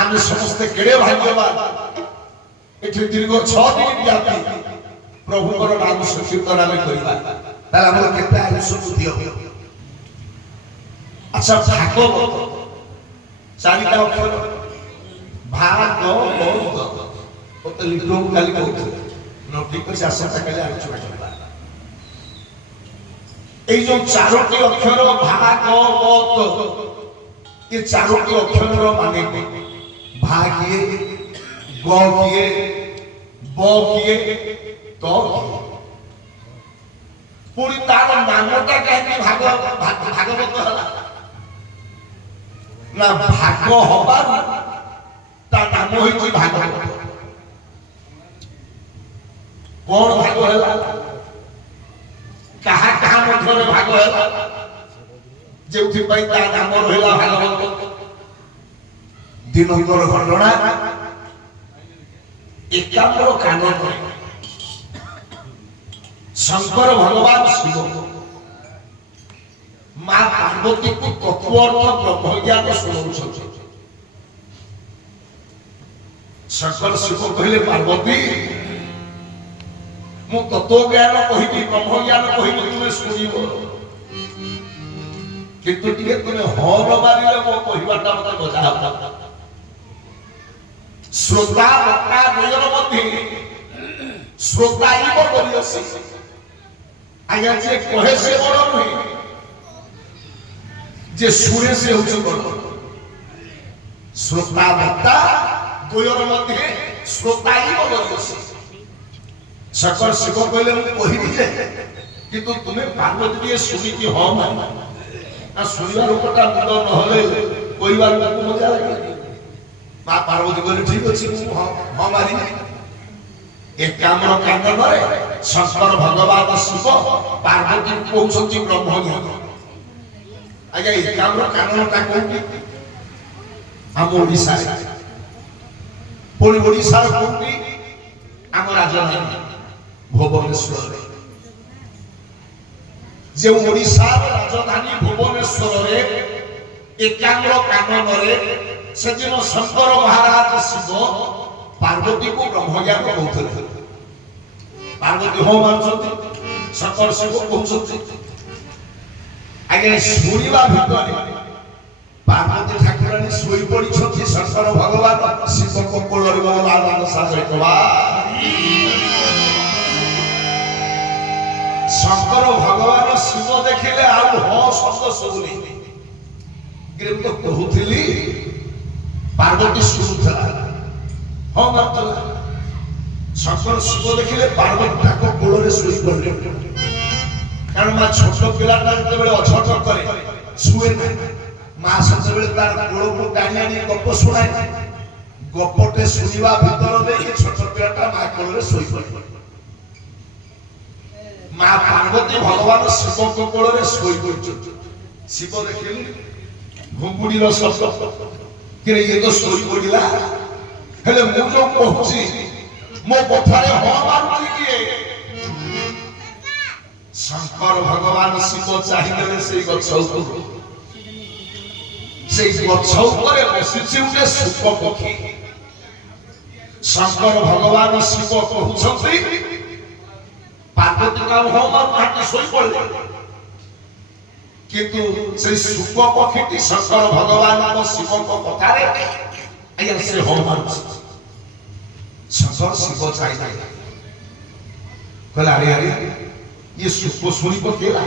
আমি সমস্ত কেড়ে ভাগ্যবান এটি দীর্ঘ 6 দিন ব্যাপী প্রভুଙ୍କର নাম সংকীর্তন আমি করিবা তাহলে আমরা কেতে আয়ুষ বুদ্ধি হবে। আচ্ছা ভাগবত চারিটা অক্ষর ভাগবত ওতে লিখুন কালি কইতে নটি কইছে আশাটা কালি আলোচনা করিবা। এই যে চারটি অক্ষর ভাগবত ये चारोटी अक्षर माने भा किए ग किए ब किए त पूरी तार नामटा काहे भागवत हला ना भाग हबा ता नाम होई भागवत कोन भाग हला कहा कहा मध्य भाग हला जेउथि पई ता नाम रहिला भागवत दिनकर घटना एकाग्र कानन शंकर भगवान शिव मां पार्वती को तत्व अर्थ ब्रह्मज्ञान सुनाउछथि। शंकर शिव कहले पार्वती मु तत्व ज्ञान कहिबी ब्रह्मज्ञान कहिबी तुमे सुनिबो किंतु टिके तुमे हर मारिले मो कहिबाटा मते बजा होता श्रोता वक्ता दुयर मध्य श्रोता इव करियसी आया जे कहे से बड़ नही जे सुरे से होछ बड़ श्रोता वक्ता दुयर मध्य श्रोता इव करियसी। शंकर शिव कहले मु कहिबी जे किंतु तुमे पार्वती के सुनी कि ह ना सुनिया लोकटा मुंड नहले परिवार को मजा लागे मां पार्वती बोले ठीक अछि हां मारी एकाम्र कांडन रे शंकर भगवान शिव पार्वती को कहउछथि ब्रह्मज्ञान आगे एकाम्र कांडन ता कोठी हम ओडिसा पुरी ओडिसा कोठी हम राजधानी भुवनेश्वर रे जे ओडिसा राजधानी भुवनेश्वर रे एकाग्र कानन रे सेदिन शंकर महाराज शिव पार्वती को ब्रह्मज्ञान कहउथले पार्वती हो मानछथि शंकर शिव कहउछथि आगे सुनिबा भितर पार्वती ठाकुरानी सोई पड़िछथि शंकर भगवान शिव को कोलरे आनंद सागर कबा शंकर भगवान शिव देखिले आ शब्द सुनी तो कहूली पार्वती शुणुला हाँ मारला शंकर शिव देखिले पार्वती ठाकुर कोଳରେ ଶୋଇ ପଡିଲେ कारण मां छोट पिलाटा जेतेबेले अछट करे सुए ना मां सेतेबेले तार कोळ को टाणी आनी गप सुनाए गपटे सुनिबा भीतर देखे छोट पिलाटा मां कोଳରେ ଶୋଇ पड़े मां पार्वती भगवान शिव को कोଳରେ ଶୋଇ ପଡିଛନ୍ତି शिव देखिले घुंगुड़ी रो शब्द कि ये तो शୋଇ पड़िला हेले मु जो कहूची मो कथारे ह मारुची किए शंकर भगवान शिव चाहिए से गछ ऊपर बसिछि उटे सुप पक्षी शंकर भगवान शिव कहउछथि पार्वती का हो मार हाथी सोई पड़ले किंतु से सुप पक्षी शंकर भगवान को शिव को कथारे आया से हो मार शंकर शिव चाहिए कहला अरे अरे ये सुप सुनी को केला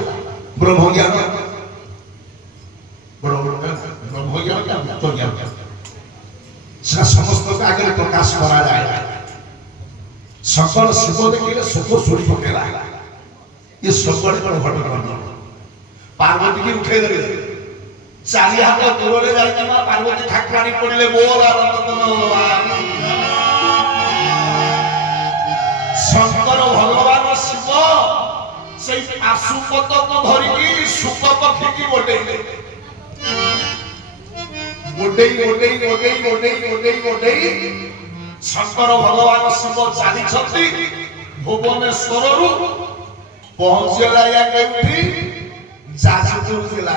ब्रह्मज्ञान ब्रह्मज्ञान क्या तत्वज्ञान से समस्त के आगे प्रकाश करा जाए शंकर शिव देखिले सुप सुनी को केला ये सबड़ पर घटना पार्वती की उठे दे चारि हाथ दूर रे जाई मां पार्वती ठाकुरानी पड़िले बोल आनंद शंकर भगवान शिव से आशुपत को धरिकी सुप पक्षी की गोटेइले गोटेई शंकर भगवान शिव चाली छथि भुवनेश्वर रु पहुंचला या केउठी जाजपुर जिला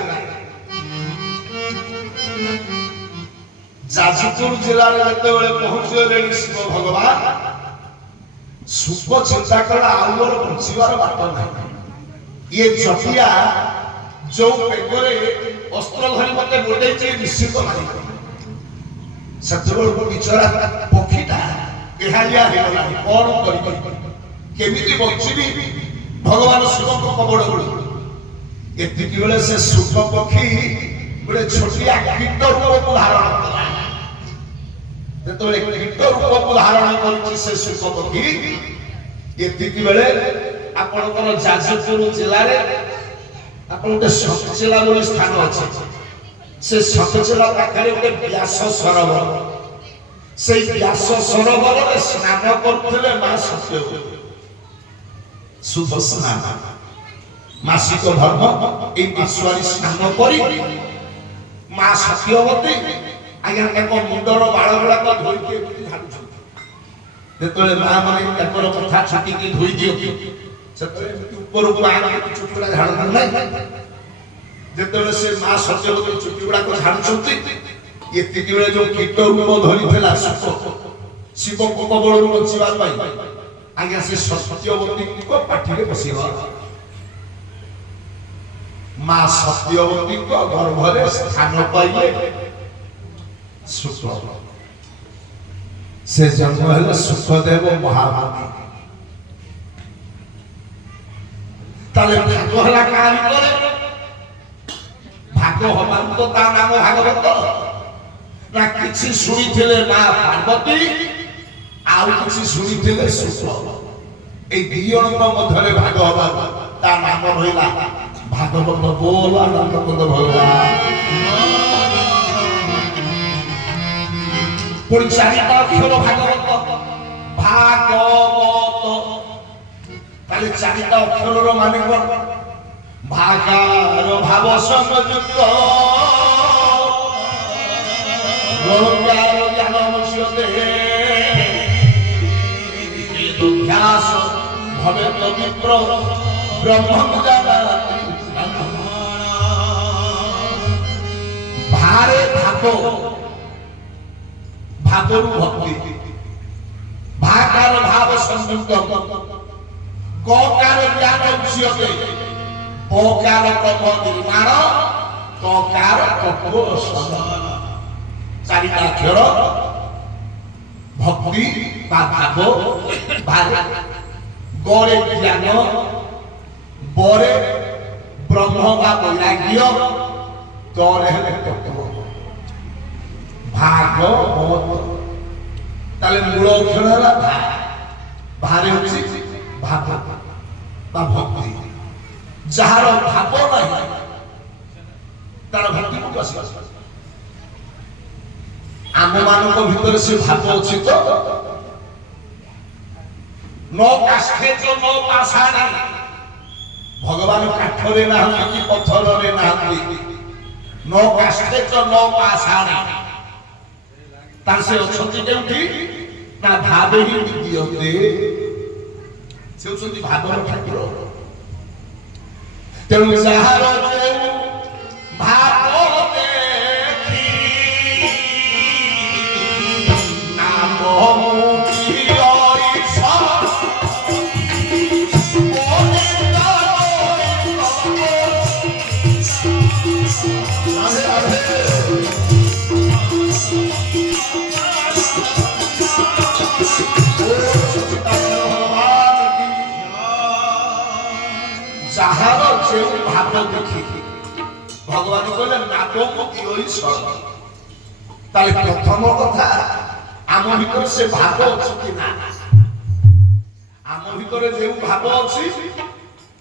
ଯାଜପୁର ଜିଲ୍ଲାରେ ଯେତେବେଳେ ପହଞ୍ଚିଗଲେ ଶିବ ଭଗବାନ ସୁଖ ଚିନ୍ତା କଲା ଆଉ ମୋର ବଞ୍ଚିବାର ବାଟ ନାହିଁ। ଇଏ ଜଟିଆ ଯୋଉ ବେଗରେ ଅସ୍ତ୍ର ଧରି ମତେ ଗୋଟେଇଛି ନିଶ୍ଚିତ ନାହିଁ। ସେତେବେଳକୁ ବିଚରା ପକ୍ଷୀଟା ଏହାଲିଆ ହେଇଗଲାଣି, କଣ କରିବି, କେମିତି ବଞ୍ଚିବି ଭଗବାନ ଶିବଙ୍କ କବଳରୁ। ଏତିକି ବେଳେ ସେ ଶୁକ ପକ୍ଷୀ ଗୋଟେ ଛୋଟିଆ କୀଟ ରୂପକୁ ଧାରଣ କଲା। ଯେତେବେଳେ କୀଟ ରୂପକୁ ଧାରଣ କରିଛି ସେ ଶୁକ ପକ୍ଷୀ, ଏତିକି ବେଳେ ଆପଣଙ୍କର ଯାଜପୁର ଜିଲ୍ଲାରେ ଆପଣ ଗୋଟେ ସତଚିଲା ବୋଲି ସ୍ଥାନ ଅଛି। ସେ ସତଚିଲା ପାଖରେ ଗୋଟେ ବ୍ୟାସ ସରୋବର, ସେଇ ବ୍ୟାସ ସରୋବରରେ ସ୍ନାନ କରୁଥିଲେ ମା ସତ୍ୟବତୀ। ଶୁଭ ସ୍ନାନ ମାସିକ ଧର୍ମ এই ମାସୁଆରୀ ସ୍ନାନ କରି ମା ସତ୍ୟବତୀ ଆଜ୍ଞା ତାଙ୍କ ମୁଣ୍ଡର ବାଳ ଗୁଡାକ ଧୋଇକି ଏମିତି ଝାଡୁଛନ୍ତି। ଯେତେବେଳେ ମା ମାନେ ତାଙ୍କର କଥା ଛୁଟିକି ଧୋଇ ଦିଅନ୍ତି ସେତେବେଳେ ଏମିତି ଉପରକୁ ଆଣିକି ଚୁଟି ଗୁଡା ଝାଡନ୍ତି ନାହିଁ। ଯେତେବେଳେ ସେ ମା ସତ୍ୟବତୀ ଚୁଟି ଗୁଡାକ ଝାଡୁଛନ୍ତି, ଏତିକି ବେଳେ ଯୋଉ କୀଟ ରୂପ ଧରିଥିଲା ଶିବଙ୍କ କବଳରୁ ବଞ୍ଚିବା ପାଇଁ ଆଜ୍ଞା ସେ ସତ୍ୟବତୀଙ୍କ ପାଠିରେ ବସିଗଲା। ମା ସତ୍ୟବତୀଙ୍କ ଗର୍ଭରେ ସ୍ଥାନ ପାଇଲେ ଶୁକ୍ର। ସେ ଜନ୍ମ ହେଲେ ଶୁକ୍ରଦେବ ମହାମୁନି। ତାହେଲେ ଭାଗ ହେଲା କାହା ଭିତରେ? ଭାଗ ହବାରୁ ତ ତା ନାମ ଭାଗବତ ନା କିଛି ଶୁଣିଥିଲେ ମା ପାର୍ବତୀ, ଆଉ କିଛି ଶୁଣିଥିଲେ ଶୁକ୍ର। এই ଦି ଜଣଙ୍କ ମଧ୍ୟରେ ଭାଗ ହବା ତା ନାମ ରହିଲା ଭାଗବତ। ବୋଲ ଆନନ୍ଦ କୁନ୍ଦ ଭଗବାନ। ପୁଣି ଚାରିଟା ଅକ୍ଷର ଭାଗବତ, ଭାଗବତ। ତାହେଲେ ଚାରିଟା ଅକ୍ଷରର ମାନେ କଣ? ଭାଗାର ଭାବ ସଂଯୁକ୍ତ জ্ঞান মুচ্যতে বেদভ্যাস ভবেত বিপ্র ব্রহ্মং জানাতি। ভারে ভাব, ভাবরু ভক্তি, ভাগার ভাব সংযুক্ত, গকার জ্ঞান উচ্যতে, পকার কর্ম নির্মাণ, তকার তত্ত্ব সমাধান। চারিটা অক্ষর ভক্তি বা ভাব, গড়ে জ্ঞান, বরে ব্রহ্ম বা বৈরাগ্য, তরে তত্ত্ব। ভাগবত তাহলে মূল অক্ষর হল ভা, ভারে হচ্ছে ভাব বা ভক্তি। যাହାର ভাব ନାହିଁ তার ভক্তি কোথা আসবে? ଆମ ମାନଙ୍କ ଭିତରେ ସେ ଭାବ ଅଛି ତ? ନ କାଷ୍ଠେଚ ନ ପାଷାଣେ, ଭଗବାନ କାଠରେ ନାହାନ୍ତି କି ପଥରରେ ନାହାନ୍ତି। ନ କାଷ୍ଠେଚ ନ ପାଷାଣେ, ତାର ସେ ଅଛନ୍ତି କେଉଁଠି ନା ଭାବେ ହିଁ ଦିଅନ୍ତେ। ସେ ହେଉଛନ୍ତି ଭାବର ଠାକୁର। ତେଣୁ ଯାହାର ଯେଉଁ ଭାବ যাহার যে ভাব দেখি ভগবান বলে নাটমুক্তি ওই স্বর্গ। তাহলে প্রথম কথা ଆମ ଭିତରେ ସେ ଭାବ ଅଛି କି ନା? ଆମ ଭିତରେ ଯେଉଁ ଭାବ ଅଛି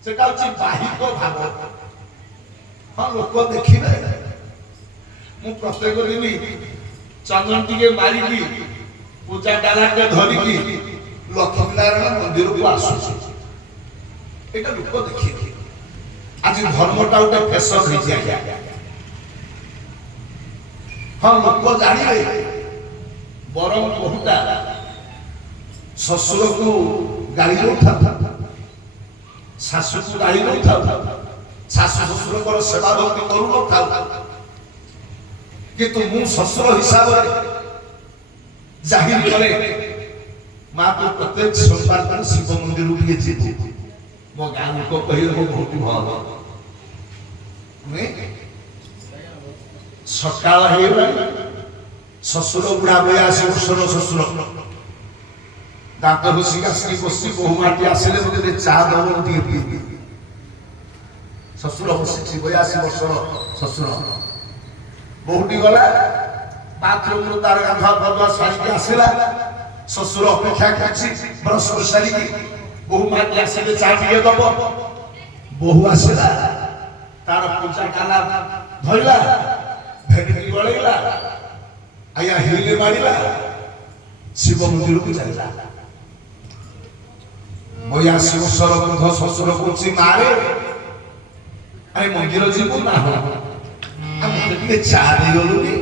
ସେଟା ହଉଛି ବାହିକ ଭାବ। ହଁ ଲୋକ ଦେଖିବେ, ମୁଁ ପ୍ରତ୍ୟେକ ଦିନ ଚନ୍ଦନ ଟିକେ ମାରିକି ପୂଜା ଡାଲାଟେ ଧରିକି ଲକ୍ଷ୍ମୀନାରାୟଣ ମନ୍ଦିରକୁ ଆସୁଛି, ଏଇଟା ଲୋକ ଦେଖିବେ। ଆଜି ଧର୍ମଟା ଗୋଟେ ଫେସନ ହେଇଛି। ହଁ ଲୋକ ଜାଣିବେ ବରଂ ବହୁଟା ଶ୍ୱଶୁରକୁ ଗାଳି ଦଉଥାଉ, ଶାଶୁକୁ ଗାଳି ଦଉଥାଉ, ଶାଶୁ ଶ୍ୱଶୁରଙ୍କର ସେବା ଭକ୍ତି କରୁନଥାଉ, କିନ୍ତୁ ମୁଁ ଶ୍ୱଶୁର ହିସାବରେ जाहिर करे माँ तो प्रत्येक सोमवार दिन शिव मंदिर उठिए जीवु मो गाँव को कहिए मो बहुत भल सकाल शशुर बुढ़ा 82 वर्षर शशुर दांत घुषिका श्री बसी बहु माटी आसिले मुझे चा दब टे पी शशुर बसी 82 वर्षर शशुर बहुटी गला बाथरूम तार गाधा पदुआ सारी आसला शशुर अपेक्षा कर ब्रश कर सारी बहु माटी आसिले चा टे दब बहु आसला तार पूजा डाला धरला भेटी गलैला आया हिले मारिला शिव मंदिर को चलला 82 वर्षर वृद्ध शशुर कौची मारे अरे मंदिर जीवु ना हम चा दे गलुनी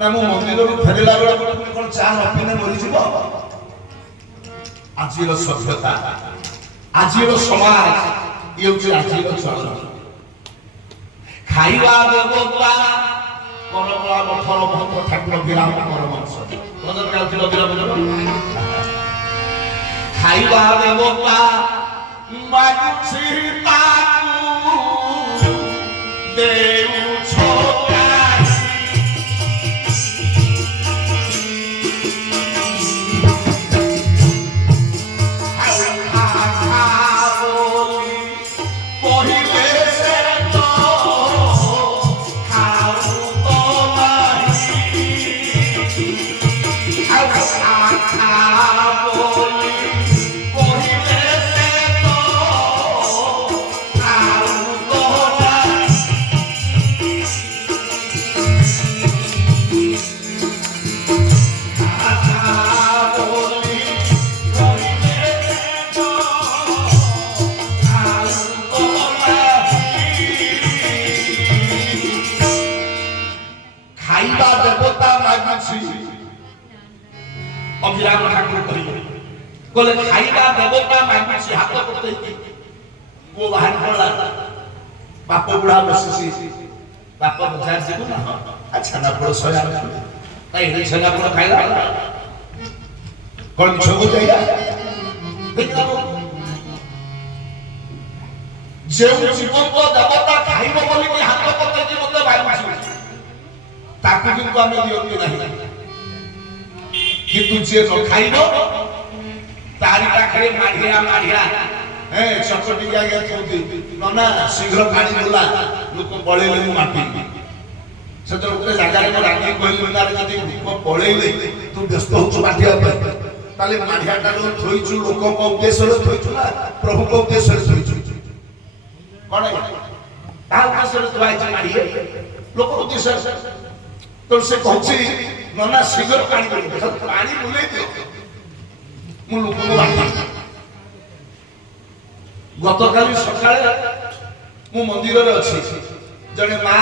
ना मो मंदिर फेरला बेला कौन चा न पीने मरी जीव आजिर सभ्यता आजिर समाज ये आजिर चलन खाइबा देवता परमला मठर भक्त ठाकुर विराम परमंश भजन गाउथिल विराम खाइबा देवता मागुछि ताकु देउ छोटासी पहिले से तो अभिराम ठाकुर कहले खाइबा देवता मागुछि हाथ करते वो बाहर पड़ला बाप बुढ़ा बसिसी बाप बजार जीवु ना अच्छा ना पड़ सोया ताई रे छना पड़ खाइला कोन छगो जाइया देखला जेउ जीवन को देवता खाइबो बोली कि हाथ करते कि मते मागुछि ताकू किंतु आमे दियंती नाही किंतु जे न खाइबो तारी पाखरे माढ़िया ए चकटी गया थोदी नना शीघ्र पानी बोला लोक पळेले माटी सतर ऊपर जागा रे रागी कहली नारे जदी भूख पळेले तू व्यस्त होछ माठिया पर ताले माढ़िया टा थोइछु लोक को उद्देश्य रे थोइछु ना प्रभु को उद्देश्य रे थोइछु कोन ता उद्देश्य रे थोइछु माढ़िए लोक उद्देश्य तो से कहछि नना शीघ्र पानी बोले पानी बोले दियो मु लोक को बाटा गतकाली सकाळे मु मंदिर रे अछि जने मा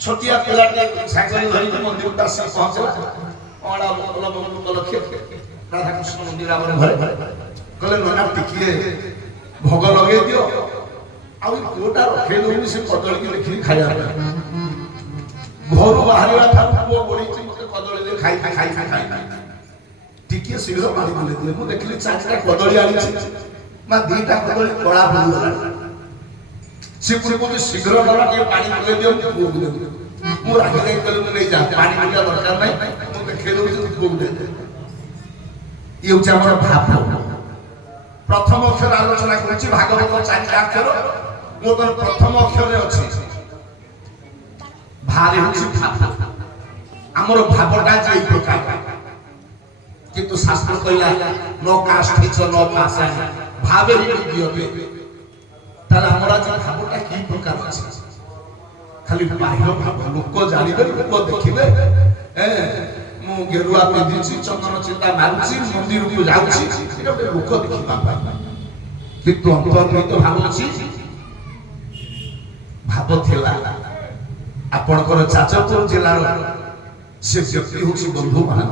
छोटिया पिलाटे साइकेल धरि मंदिर ता से पहुंचला ओडा बोल लक्ष्य राधा कृष्ण मंदिर हमर घरे कहले नना टिकिए भोग लगे दियो आ कोटा रखे दोनी से कदली के लिखि खाया घर बाहर पुओ बड़ी मत कदली खाई टिके शीघ्र पानी बोले दिए मु देखली चारटा कदली आनी मा दीटा कदली कड़ा पड़ी गला से पूरे को शीघ्र गला के पानी बोले दियो पुओ दे मु रागी दे कल मु नहीं जा पानी बोले दरकार नहीं मु देखे दो पुओ दे ये होचे हमर भाव प्रथम अक्षर आलोचना करछि भागवत 4 अक्षर मो तो प्रथम अक्षर रे अछि भारे होछि भाव हमर भावटा जे प्रकार किंतु शास्त्र कहला नो काष्ठ च नो पासा भावे दियते ताला हमरा जे भावटा की प्रकार अछि खाली बाह्य भाव लोक जानिबे लोक देखिबे ए मु गेरुआ पिंधिछि चंदन चिता मारुछि मंदिर को जाउछि एटा लोक देखिबा पाइ किंतु अंतर्निहित भाव अछि भाव थिला आपणकर चाचपुर जिलार से व्यक्ति होछि बंधु महान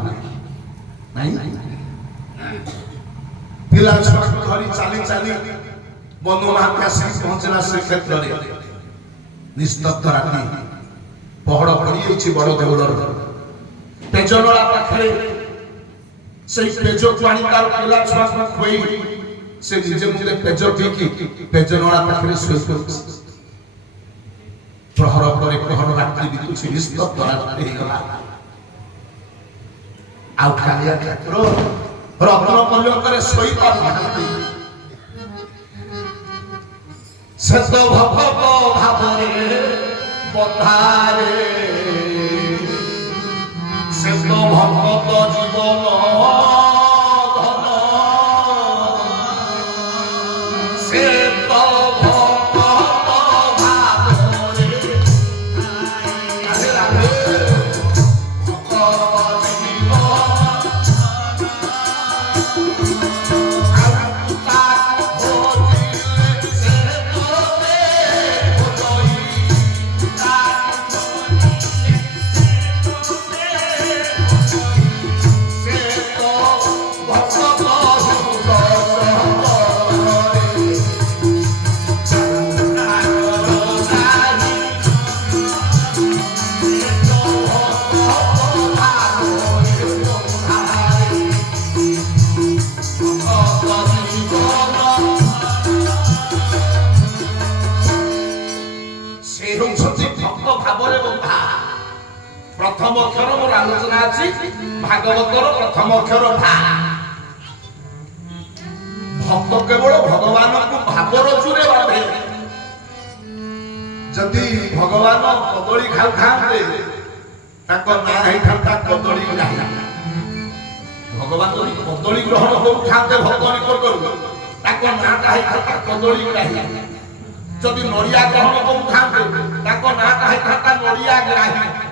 नहीं पिला छुआ धरी चाली चाली बंधु महान का से पहुंचला से क्षेत्र रे निस्तब्ध राति पहड़ पड़ी होछि बड़ देवलर পেজনলা পাখে সেই পেজ পানি তার পিলা ছুয়া খুই সে নিজে মুখে পেজ পিকি পেজনলা পাখে শুয়ে পড়ছে প্রহর পরে প্রহর রাত্রি বিতুছি নিস্তব্ধ রাত্রি হইগলা ଆଉ କାଳିଆ ଠାକୁର ରତ୍ନ ପଲ୍ଲକରେ ଶୋଇ ପାରୁନାହାନ୍ତି ସେ ତ ଭଗବ ଭାବରେ ବନ୍ଧାରେ ସେ ତ ଭଗତ ଜୀବନ ଧନ ସେ ତ ଭଗତ ଭାବରେ ରାଧେ ରାଧେ प्रथम अक्षर मोर आलोचना अछि भागवतर प्रथम अक्षर भा भक्त केवल भगवान को भावर चुरे बांधे जदि भगवान कदली खाऊ खाते ताको ना है खाता कदली ग्राही भगवान कदली ग्रहण को खाते भक्तनी कर ताको नाटा है खाता कदली ग्राही जदि नड़िया ग्रहण को खाते ताको नाटा है खाता नड़िया ग्राही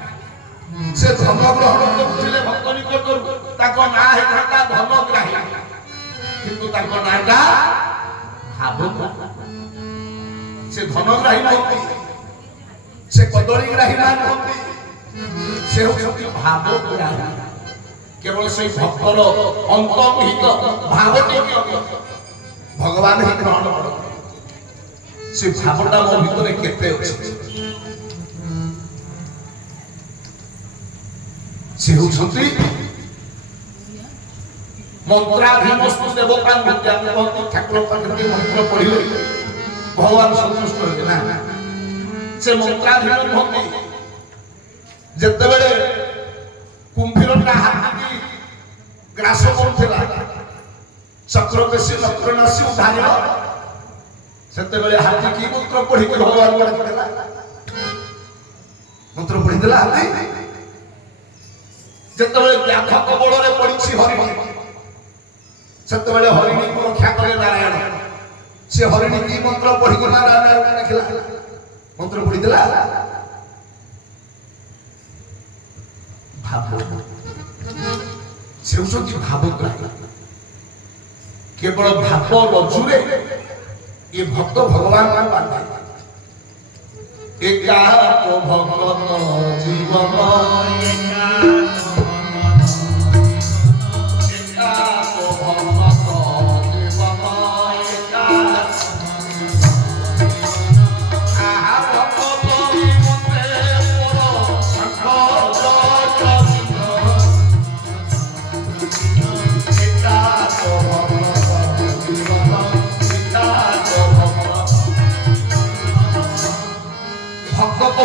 से धन ग्रहण करथिले भक्तनी कर ताको ना है खाता धन ग्राही किंतु ताको नाटा भाव से धन ग्राही होती से कदली ग्राही होती से होती भाव ग्राही केवल से भक्तर अंतर्निहित भावटी भगवान ही ग्रहण करते से भावटा मो भीतर केते अछि से होछंती मंत्राधीनस्तु देवता विद्या बहुत ठाकुर पाखरे मंत्र पढिले भगवान संतुष्ट होते ना से मंत्राधीन होती जते बेले कुंभीरटा हाथी ग्रास करथिला चक्रकेशी नक्रनाशी उधारिल सेते बेले हाथी की मंत्र पढि के भगवान को डाकिला मंत्र पढि देला हाथी जते बेले व्याध कबल रे पडिछि हरिणी सेते बेले हरिणी को रक्षा करे नारायण से हरिणी की मंत्र पढि के नारायण को डाकिला मंत्र पढि देला भाव से होती भाव केवल भाव रजुरे ये भक्त भगवान को बांधे एका तो भगत जीवन एका तो भगत जीवन एका आहा भगत मते मोर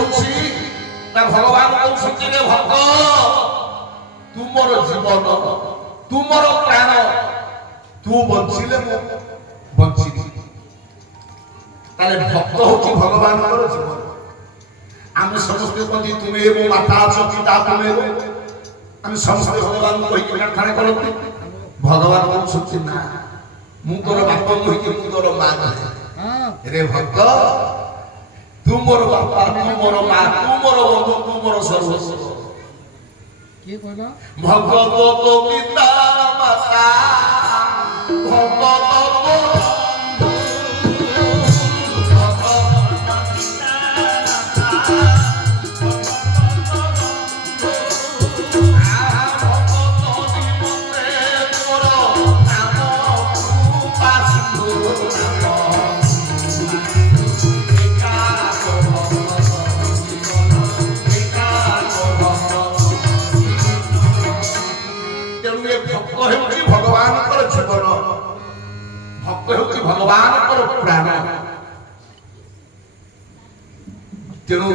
संकट भगवान कहते भक्त तुमर जीवन तुमर प्राण तू बंचिले बंची भक्त हूँ भगवान जीवन आम समस्ते कहते तुम्हें मो माता अच्छ पिता तुम्हें आम समस्ते भगवान खाने करते भगवान कहते ना मु तोर बाप नुहे कि मु तोर मां रे भक्त तू मोर बापा तू मोर मां तू मोर बंधु तू मोर सर्वस्व के कहला भगत तो पिता माता भगत ଭଗବାନଙ୍କର ପ୍ରାଣ। ତେଣୁ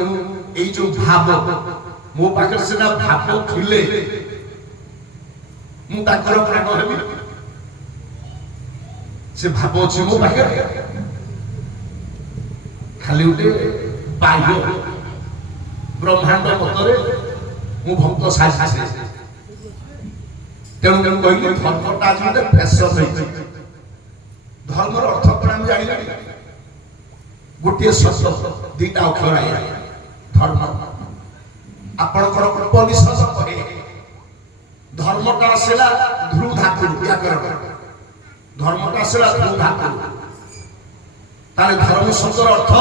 ଏଇ ଯୋଉ ଭାବ ମୋ ପାଖରେ ସିନା ଭାବ ଥିଲେ ମୁଁ ତାଙ୍କର ପ୍ରାଣ ହେବି, ସେ ଭାବ ଅଛି ମୋ ପାଖରେ ଖାଲି ଗୋଟେ ବାହ୍ୟ ବ୍ରହ୍ମାଣ୍ଡ ମତରେ ମୁଁ ଭକ୍ତ ସାଜିଛି। ତେଣୁ ମୁଁ କହିଲି ଧର୍ମଟା ଆଜି ଗୋଟେ ଫ୍ୟାସନ୍ ହେଇଛି। ଧର୍ମର ଅର୍ଥ କଣ ଆମେ ଜାଣିଲାଣି? ଗୋଟିଏ ଶବ୍ଦ ଦିଟା ଅକ୍ଷର ଆଇଲା ଧର୍ମ। ଆପଣଙ୍କର ଉପନିଷଦ କହେ ଧର୍ମଟା ଆସିଲା ଧ୍ରୁ ଧାତୁରୁ, ବ୍ୟାକରଣ ଧର୍ମଟା ଆସିଲା ଧ୍ରୁ ଧାତୁରୁ। তাহলে ধর্ম শব্দের অর্থ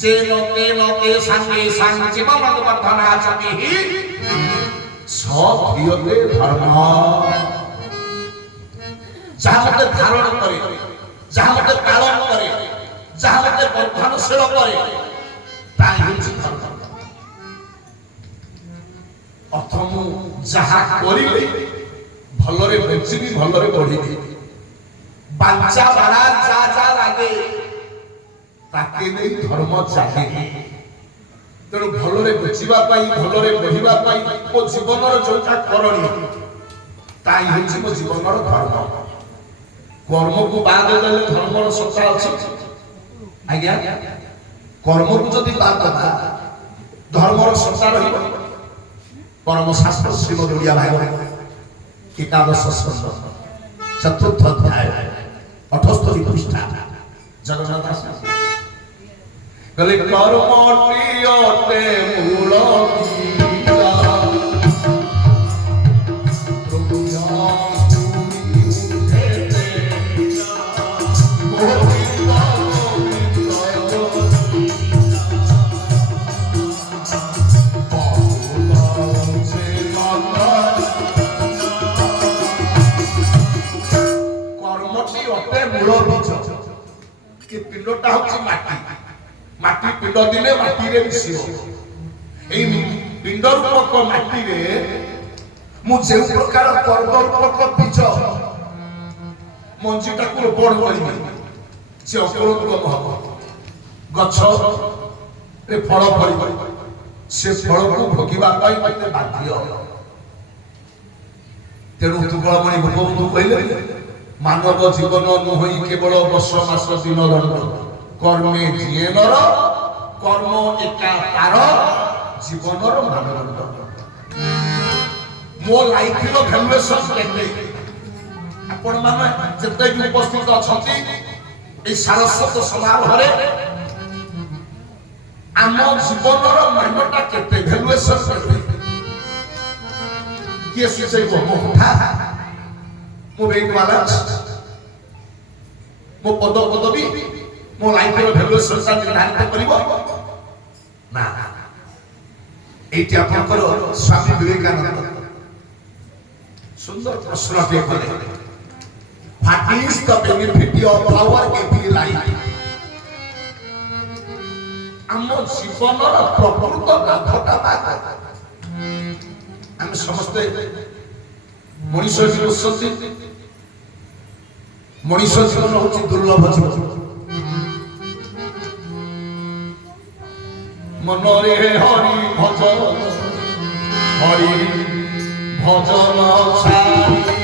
যে লোকে লোকে সঙ্গে সঙ্গ জীবন বর্ধনা চমিহি সক্রিয়তে ধর্ম। যাহা মতে ধারণ করে, যাহা মতে পালন করে, যাহা মতে বর্ধনশীল করে, তাই হচ্ছে ধর্ম। অর্থ মু যাহা করিবে ভলরে বঞ্চিবি, ভলরে বঢ়িবি। বাঞ্চা বাড়া যা যা লাগে তাকে নেই ধর্ম চাহে। তেଣୁ ଭଲରେ ବୁଝିବା ପାଇଁ, ଭଲରେ ବଢିବା ପାଇଁ ମୋ ଜୀବନର ଯୋଉଟା କରଣୀ ତାଇ ହେଉଛି ମୋ ଜୀବନର ଧର୍ମ। କର୍ମକୁ ବାଦ ଦେଲେ ଧର୍ମର ସତ୍ତା ଅଛି? ଆଜ୍ଞା, କର୍ମକୁ ଯଦି ବାଦ ଦେବା ଧର୍ମର ସତ୍ତା ରହିବ? ପରମ ଶାସ୍ତ୍ର ଶ୍ରୀମଦ୍ ଓଡ଼ିଆ ଭାଗବତ ଏକାଦଶ ସ୍କନ୍ଧ ଚତୁର୍ଥ ଅଧ୍ୟାୟ 78 পৃষ্ঠা জগন্নাথ দাস কলে কর্মটি অতে মূল পিণ্ডটা হচ্ছে মাটি। মাটি পিণ্ড দিলে মাটিরে মিশিব। এই পিণ্ড রূপক মাটিরে মু যে প্রকার কর্ম রূপক বীজ মঞ্জিটাକୁ ରୋପଣ କରିବି, ସେ ଅଙ୍କୁରୋଦ୍ଗମ ହବ, ଗଛରେ ଫଳ ଫଳିବ। ସେ ଫଳକୁ ଭୋଗିବା ପାଇଁ ମତେ ବାଧ୍ୟ। ତେଣୁ ତୁଗଳମଣି ଗୋପବନ୍ଧୁ କହିଲେ ମାନବ ଜୀବନ ନୁହଁ କେବଳ ବର୍ଷ ମାସ ଦିନ ଦଣ୍ଡ, କର୍ମେ ଯିଏ ନର କର୍ମ ଏକା ତାର ଜୀବନର ମାନଦଣ୍ଡ। ମୋ ଲାଇଫର ଭ୍ୟାଲୁଏସନ କେତେ? ଆପଣ ମାନେ ଯେତେ ବି ଉପସ୍ଥିତ ଅଛନ୍ତି এই ସାରସ୍ୱତ ସମାରୋହରେ ଆମ ଜୀବନର ମାନ୍ୟତା କେତେ, ଭ୍ୟାଲୁଏସନ କେତେ? କିଏ ସୂଚେଇବ? ମୋ କଥା, ମୋ ବ୍ୟାଙ୍କ ବାଲାନ୍ସ, ମୋ ପଦ ପଦବୀ ମୋ ଲାଇଫର ଭ୍ୟାଲୁଏସନଟା ନିର୍ଦ୍ଧାରିତ କରିବ? ନା, এইটি ଆପଣଙ୍କର ସ୍ୱାମୀ ବିବେକାନନ୍ଦ ସୁନ୍ଦର ପ୍ରଶ୍ନଟିଏ କଲେ। What is the benefit of our every life? ଆମ ଜୀବନର ପ୍ରକୃତ ଲାଭଟା ବାଦ। ଆମେ ସମସ୍ତେ ମଣିଷ ଜୀବନ, ମଣିଷ ଜୀବନ ହଉଛି ଦୁର୍ଲଭ ଜୀବନ। ମନରେ ହରି ଭଜନ, ହରି ଭଜନ ଛାଡ଼ି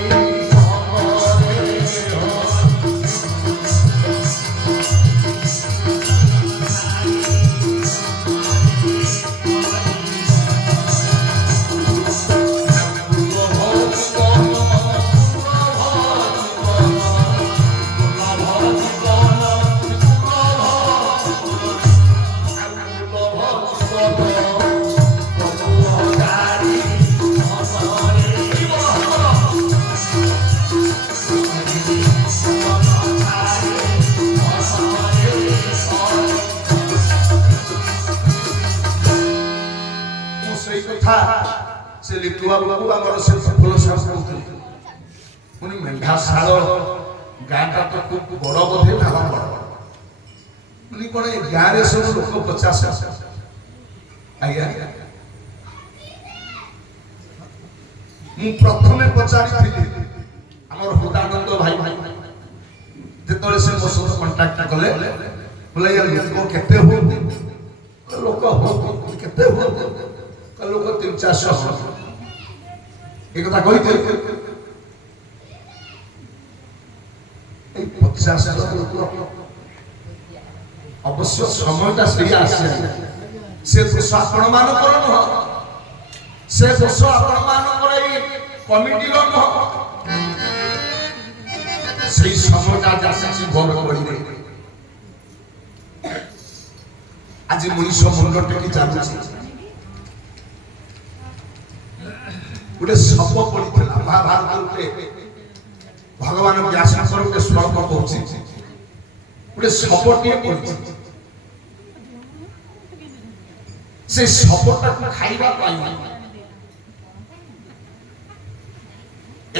से लिखुआ बाबू आमर से सफल साहब कहते मुनि मेंढाशाल गाँटा तो खूब बड़ बोधे ना बड़ मुनि कौन गाँव सब लोक 50 आज्ञा मु प्रथमे पचारि आमर हृदानंद भाई भाई जेतले से मो କଣ୍ଟାକ୍ଟ କଲେ ବୋଲେ ଲୋକ କେତେ ହୁଅନ୍ତି ଲୋକ ହୁଅନ୍ତି କେତେ ହୁଅନ୍ତି ଲୋକ 300-400 ଏ କଥା କହିଥିଲେ এই 50 লোক অবশ্য সময়টা সেই আসে সে দোষ আপন মানকর নহ সে দোষ আপন মানকর এই কমিটির নহ সেই সময়টা আসছে বড় করিবে আজি মনীষ মন্ডলটা কি জানুছি গোটে সপ পড়িଥିଲା মহাভারত রূপে ভগবান ব্যাসଙ୍କର ଗୋଟେ ଶ୍ଳୋକ କହୁଛି ଗୋଟେ ସପଟିଏ ପଡିଛି ସେ ସପଟାକୁ ଖାଇବା ପାଇଁ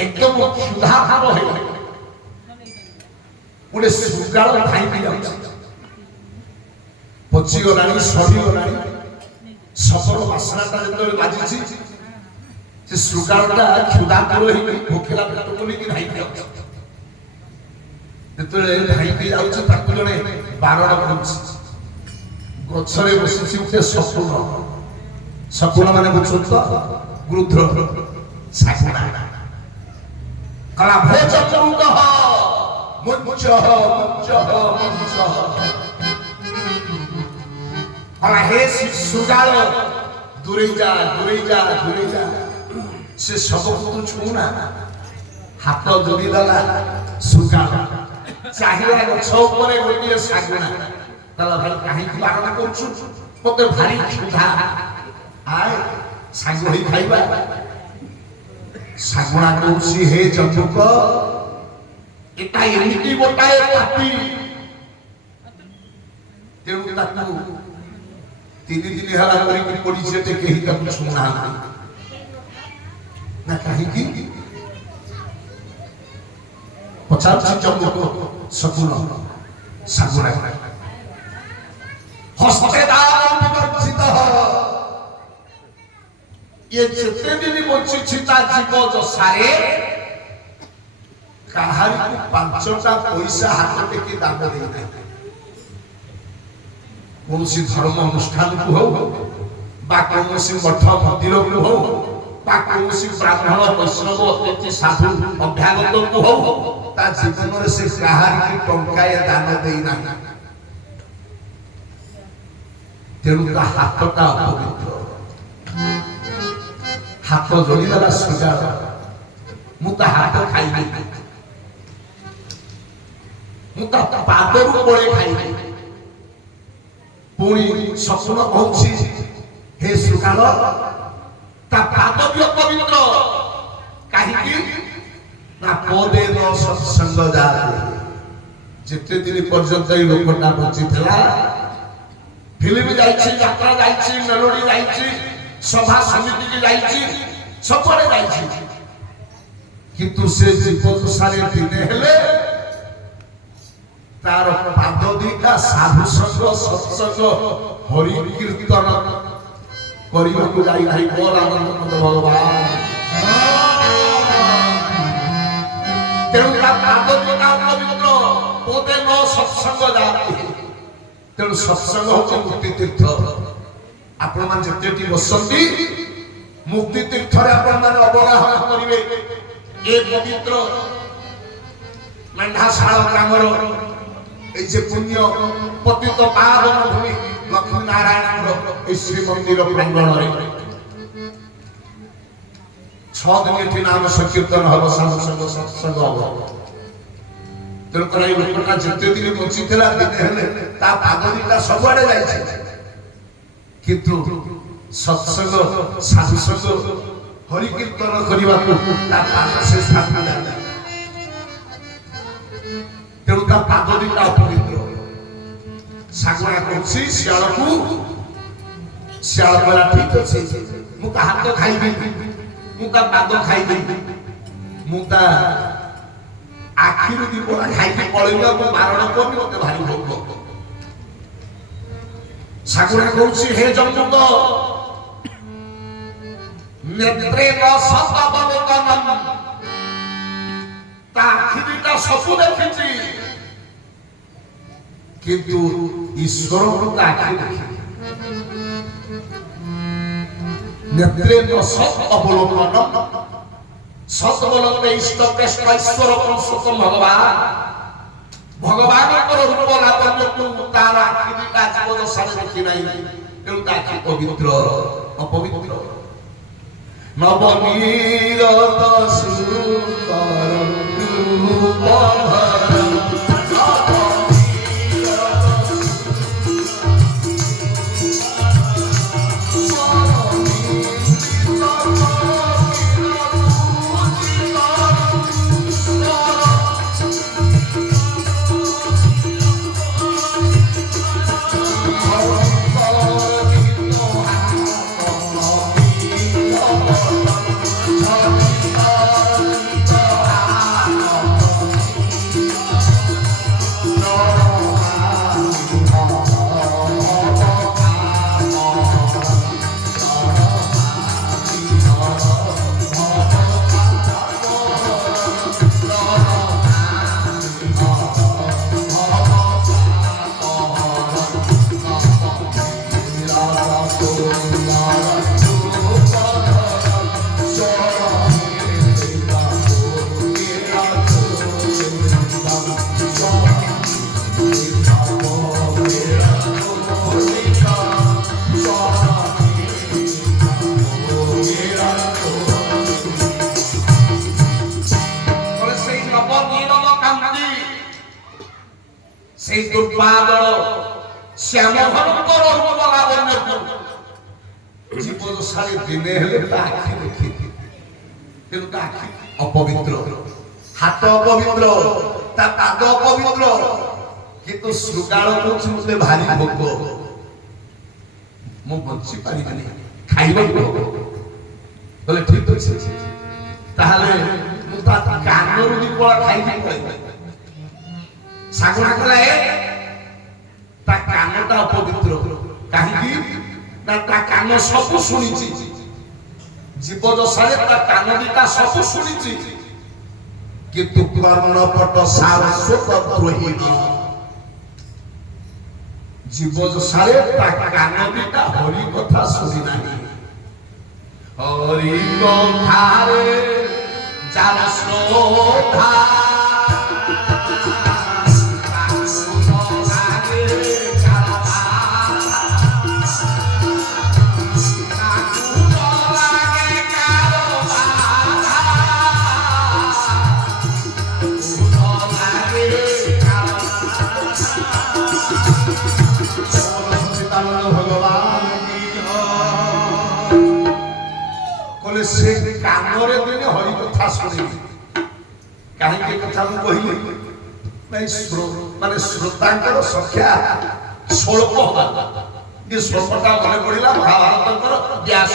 একদম ক্ষুধা ভাব ହେଇଗଲା ଗୋଟେ ଶୁଗାଳ ଖାଇକି ଯାଉଛି ପଚିଗଲାଣି ସଢିଗଲାଣି ସପର ବାସ୍ନାଟା ଯେତେବେଳେ ବାଜିଛି ସେ ଶୃଗାଳଟା କ୍ଷୁଧା ଦୂର ହେଇକି ଭୋକିଲା ପେଟକୁ ନେଇକି ଧାଇଁକି ଯାଉଛି ଯେତେବେଳେ ଧାଇଁକି ଯାଉଛି ତାକୁ ଜଣେ ବାରଣ କରୁଛି ଗଛରେ ବସିଛି ଗୋଟେ ଶକୁନ ମାନେ ବୁଝୁଛ ଗୃଧ୍ର ଶାକୁଣା କଲା ଭୋଜ ଚଉକହ ମୁଞ୍ଚହ କଲା ହେ ଶୃଗାଳ ଦୂରେଇ ଯା ସେ ସବୁକୁ ତୁ ଛୁଉଁନା ହାତ ଯୋଡ଼ି ଦେଲା ଶୃଗାଳ ଚାହିଁଲା ଗଛ ଉପରେ ଗୋଟିଏ ଶାଗୁଣା କହିଲା ଭାଇ କାହିଁକି ବାରଣ କରୁଛୁ ମତେ ଭାରି କ୍ଷୁଧା ଆଏ ଶାଗ ହେଇ ଖାଇବା ଶାଗୁଣା କହୁଛି ହେ ଜମ୍ବୁକ ଏଟା ଏମିତି ଗୋଟାଏ ପାପି ତେଣୁ ତାକୁ 3 ଦିନ ହେଲା କରିକି ପଡ଼ିଛି ଏତେ କେହି ତାକୁ ଛୁଉଁନାହାନ୍ତି ନା କାହିଁକି ପଚାରୁଛି ଜମ୍ବୁକ ଶକୁନ ଶାଗୁଣା ହସ୍ତେ ବିବର୍ଜିତ ये ଯେତେ ଦିନ ବଞ୍ଚିଛି ତା ଜୀବ ଦଶାରେ କାହାରିକୁ 5ଟା ପଇସା ହାତ ଟେକି ଦାନ ଦେଇନାହିଁ କୌଣସି ଧର୍ମ ଅନୁଷ୍ଠାନକୁ ହଉ ବା କୌଣସି ମଠ ମନ୍ଦିରକୁ ହଉ ବା କୌଣସି ବ୍ରାହ୍ମଣ ବୈଷ୍ଣବ ଅତିଥି ସାଧୁ ଅଭ୍ୟାଗତକୁ ହଉ ତା ଜୀବନରେ ସେ କାହାରିକୁ ଟଙ୍କାଏ ଦାନ ଦେଇନାହିଁ ତେଣୁ ତା ହାତଟା ଅପବିତ୍ର ହାତ ଯୋଡ଼ିଦେଲା ଶୃଗାଳ ମୁଁ ତା ହାତ ଖାଇବି ମୁଁ ତା ପାଦରୁ କୋଳେ ଖାଇବି ପୁଣି ଶକୁନ କହୁଛି ହେ ଶୃଗାଳ ତା ପାଦ ବି ଅପବିତ୍ର କାହିଁକି ନା ପଦେ ନ ସତ୍ସଙ୍ଗ ଯାତେ ଯେତେ ଦିନ ପର୍ଯ୍ୟନ୍ତ ଏଇ ଲୋକଟା ବଞ୍ଚିଥିଲା ଫିଲ୍ମ ଯାଇଛି ଯାତ୍ରା ଯାଇଛି ମେଲୋଡି ଯାଇଛି सभा समिति की जाइछि सबरे जाइछि किंतु से जीवदशारे दिने हेले तार पाद दिटा साधु संग सत्संग हरि कीर्तन करिबा को जाई नाही बोल आनंद भगवान तेणु ता पाद दिटा पवित्र पोते न सत्संग जाति तेणु सत्संग होचे मुक्ति तीर्थ आपण मान जेतेटी बसंती मुक्ति तीर्थरे आपण मान अवगाहन करिवे ए पवित्र मेंढाशाଳ ग्रामर ए जे पुण्य पतित पावन भूमि लक्ष्मी नारायणर ए श्री मंदिर प्रांगण रे 6 दिन एठी नाम संकीर्तन हबो साधु संग सत्संग हबो तेणु कराई लोकटा जेते दिन बंची थिला दिने हेले ता पादनीटा सबआडे जाइछे किंतु सत्संग साधु संग हरि कीर्तन करने को से स्थान तेणु ता पाद दिटा अपवित्र ଶାଗୁଣା କରୁଛି ଶିଆଳକୁ ଶିଆଳ କହିଲା ଠିକ ଅଛି ମୁଁ ତା ହାତ ଖାଇବି ମୁଁ ତା ପାଦ ଖାଇବି ମୁଁ ତା ଆଖିରୁ ଦିପଡ଼ା ଖାଇକି ପଳେଇବାକୁ ବାରଣ କରୁନି ମତେ ଭାରି ଭୋକ ଶାଗୁଣା କହୁଛି ହେ ଜମ୍ବୁକ ନେତ୍ରେ ନ ସତବଲୋକନଂ ତା ଆଖି ଦିଟା ସବୁ ଦେଖିଛି কিন্তু ଈଶ୍ୱରଙ୍କୁ ତା ଆଖି ଦେଖେ ନେତ୍ରେ ସତ୍ ଅବଲୋକନ ସତ୍ ଅବଲୋକନ ଇଷ୍ଟକେଷ୍ଟ ଈଶ୍ୱର ପୁରୁଷୋତ୍ତମ ଭଗବାନଙ୍କର ରୂପ ଲାବଣ୍ୟକୁ ତାର ଆଖି ଦୁଇଟା ଜୀବ ଦଶାରେ ଦେଖି ନାହିଁ ତେଣୁ ତା ଆଖି ପବିତ୍ର ଅପବିତ୍ର ନବନୀରତ ସୁନ୍ଦର সেই দুর্বাদল শ্যামঘনଙ୍କର রূপ লাবণ্যକୁ জীবদশাରେ ଦିନେ ହେଲେ ତା ଆଖି ଦେଖି କିନ୍ତୁ ତା ଆଖି ଅପବିତ୍ର ହାତ ଅପବିତ୍ର ତା ପାଦ ଅପବିତ୍ର କିନ୍ତୁ ଶୃଗାଳ କହୁଛି ମୋତେ ଭାରି ଭୋକ ମୁଁ ବଞ୍ଚି ପାରିବିନି ଖାଇବାକୁ ବୋଲେ ଠିକ ଅଛି ତାହେଲେ ମୁଁ ତା କାନରୁ ବି କଳା ଖାଇକି ପଳେଇବି ସାଗୁଣା କଲା ତା କାନଟା ଅପବିତ୍ର କାହିଁକି ନା ତା କାନ ସବୁ ଶୁଣିଛି ଜୀବଦଶାରେ ତା କାନ ଦିଟା ସବୁ ଶୁଣିଛି କିନ୍ତୁ କର୍ଣ୍ଣପଟ ଶାଶ୍ୱତ ଦ୍ରୋହୀଣ ଜୀବଦଶାରେ ତା କାନ ଦିଟା ହରି କଥା ଶୁଣି ନାହିଁ ହରି କଥାରେ ଯାର ଶ୍ରଦ୍ଧା से कानरे दिने हरि कथा सुनिबी काहे कथा मु कहिली नहीं माने श्रोतांकर संख्या स्वल्प होगा ये स्वल्पता मने पड़िला महाभारतंकर व्यास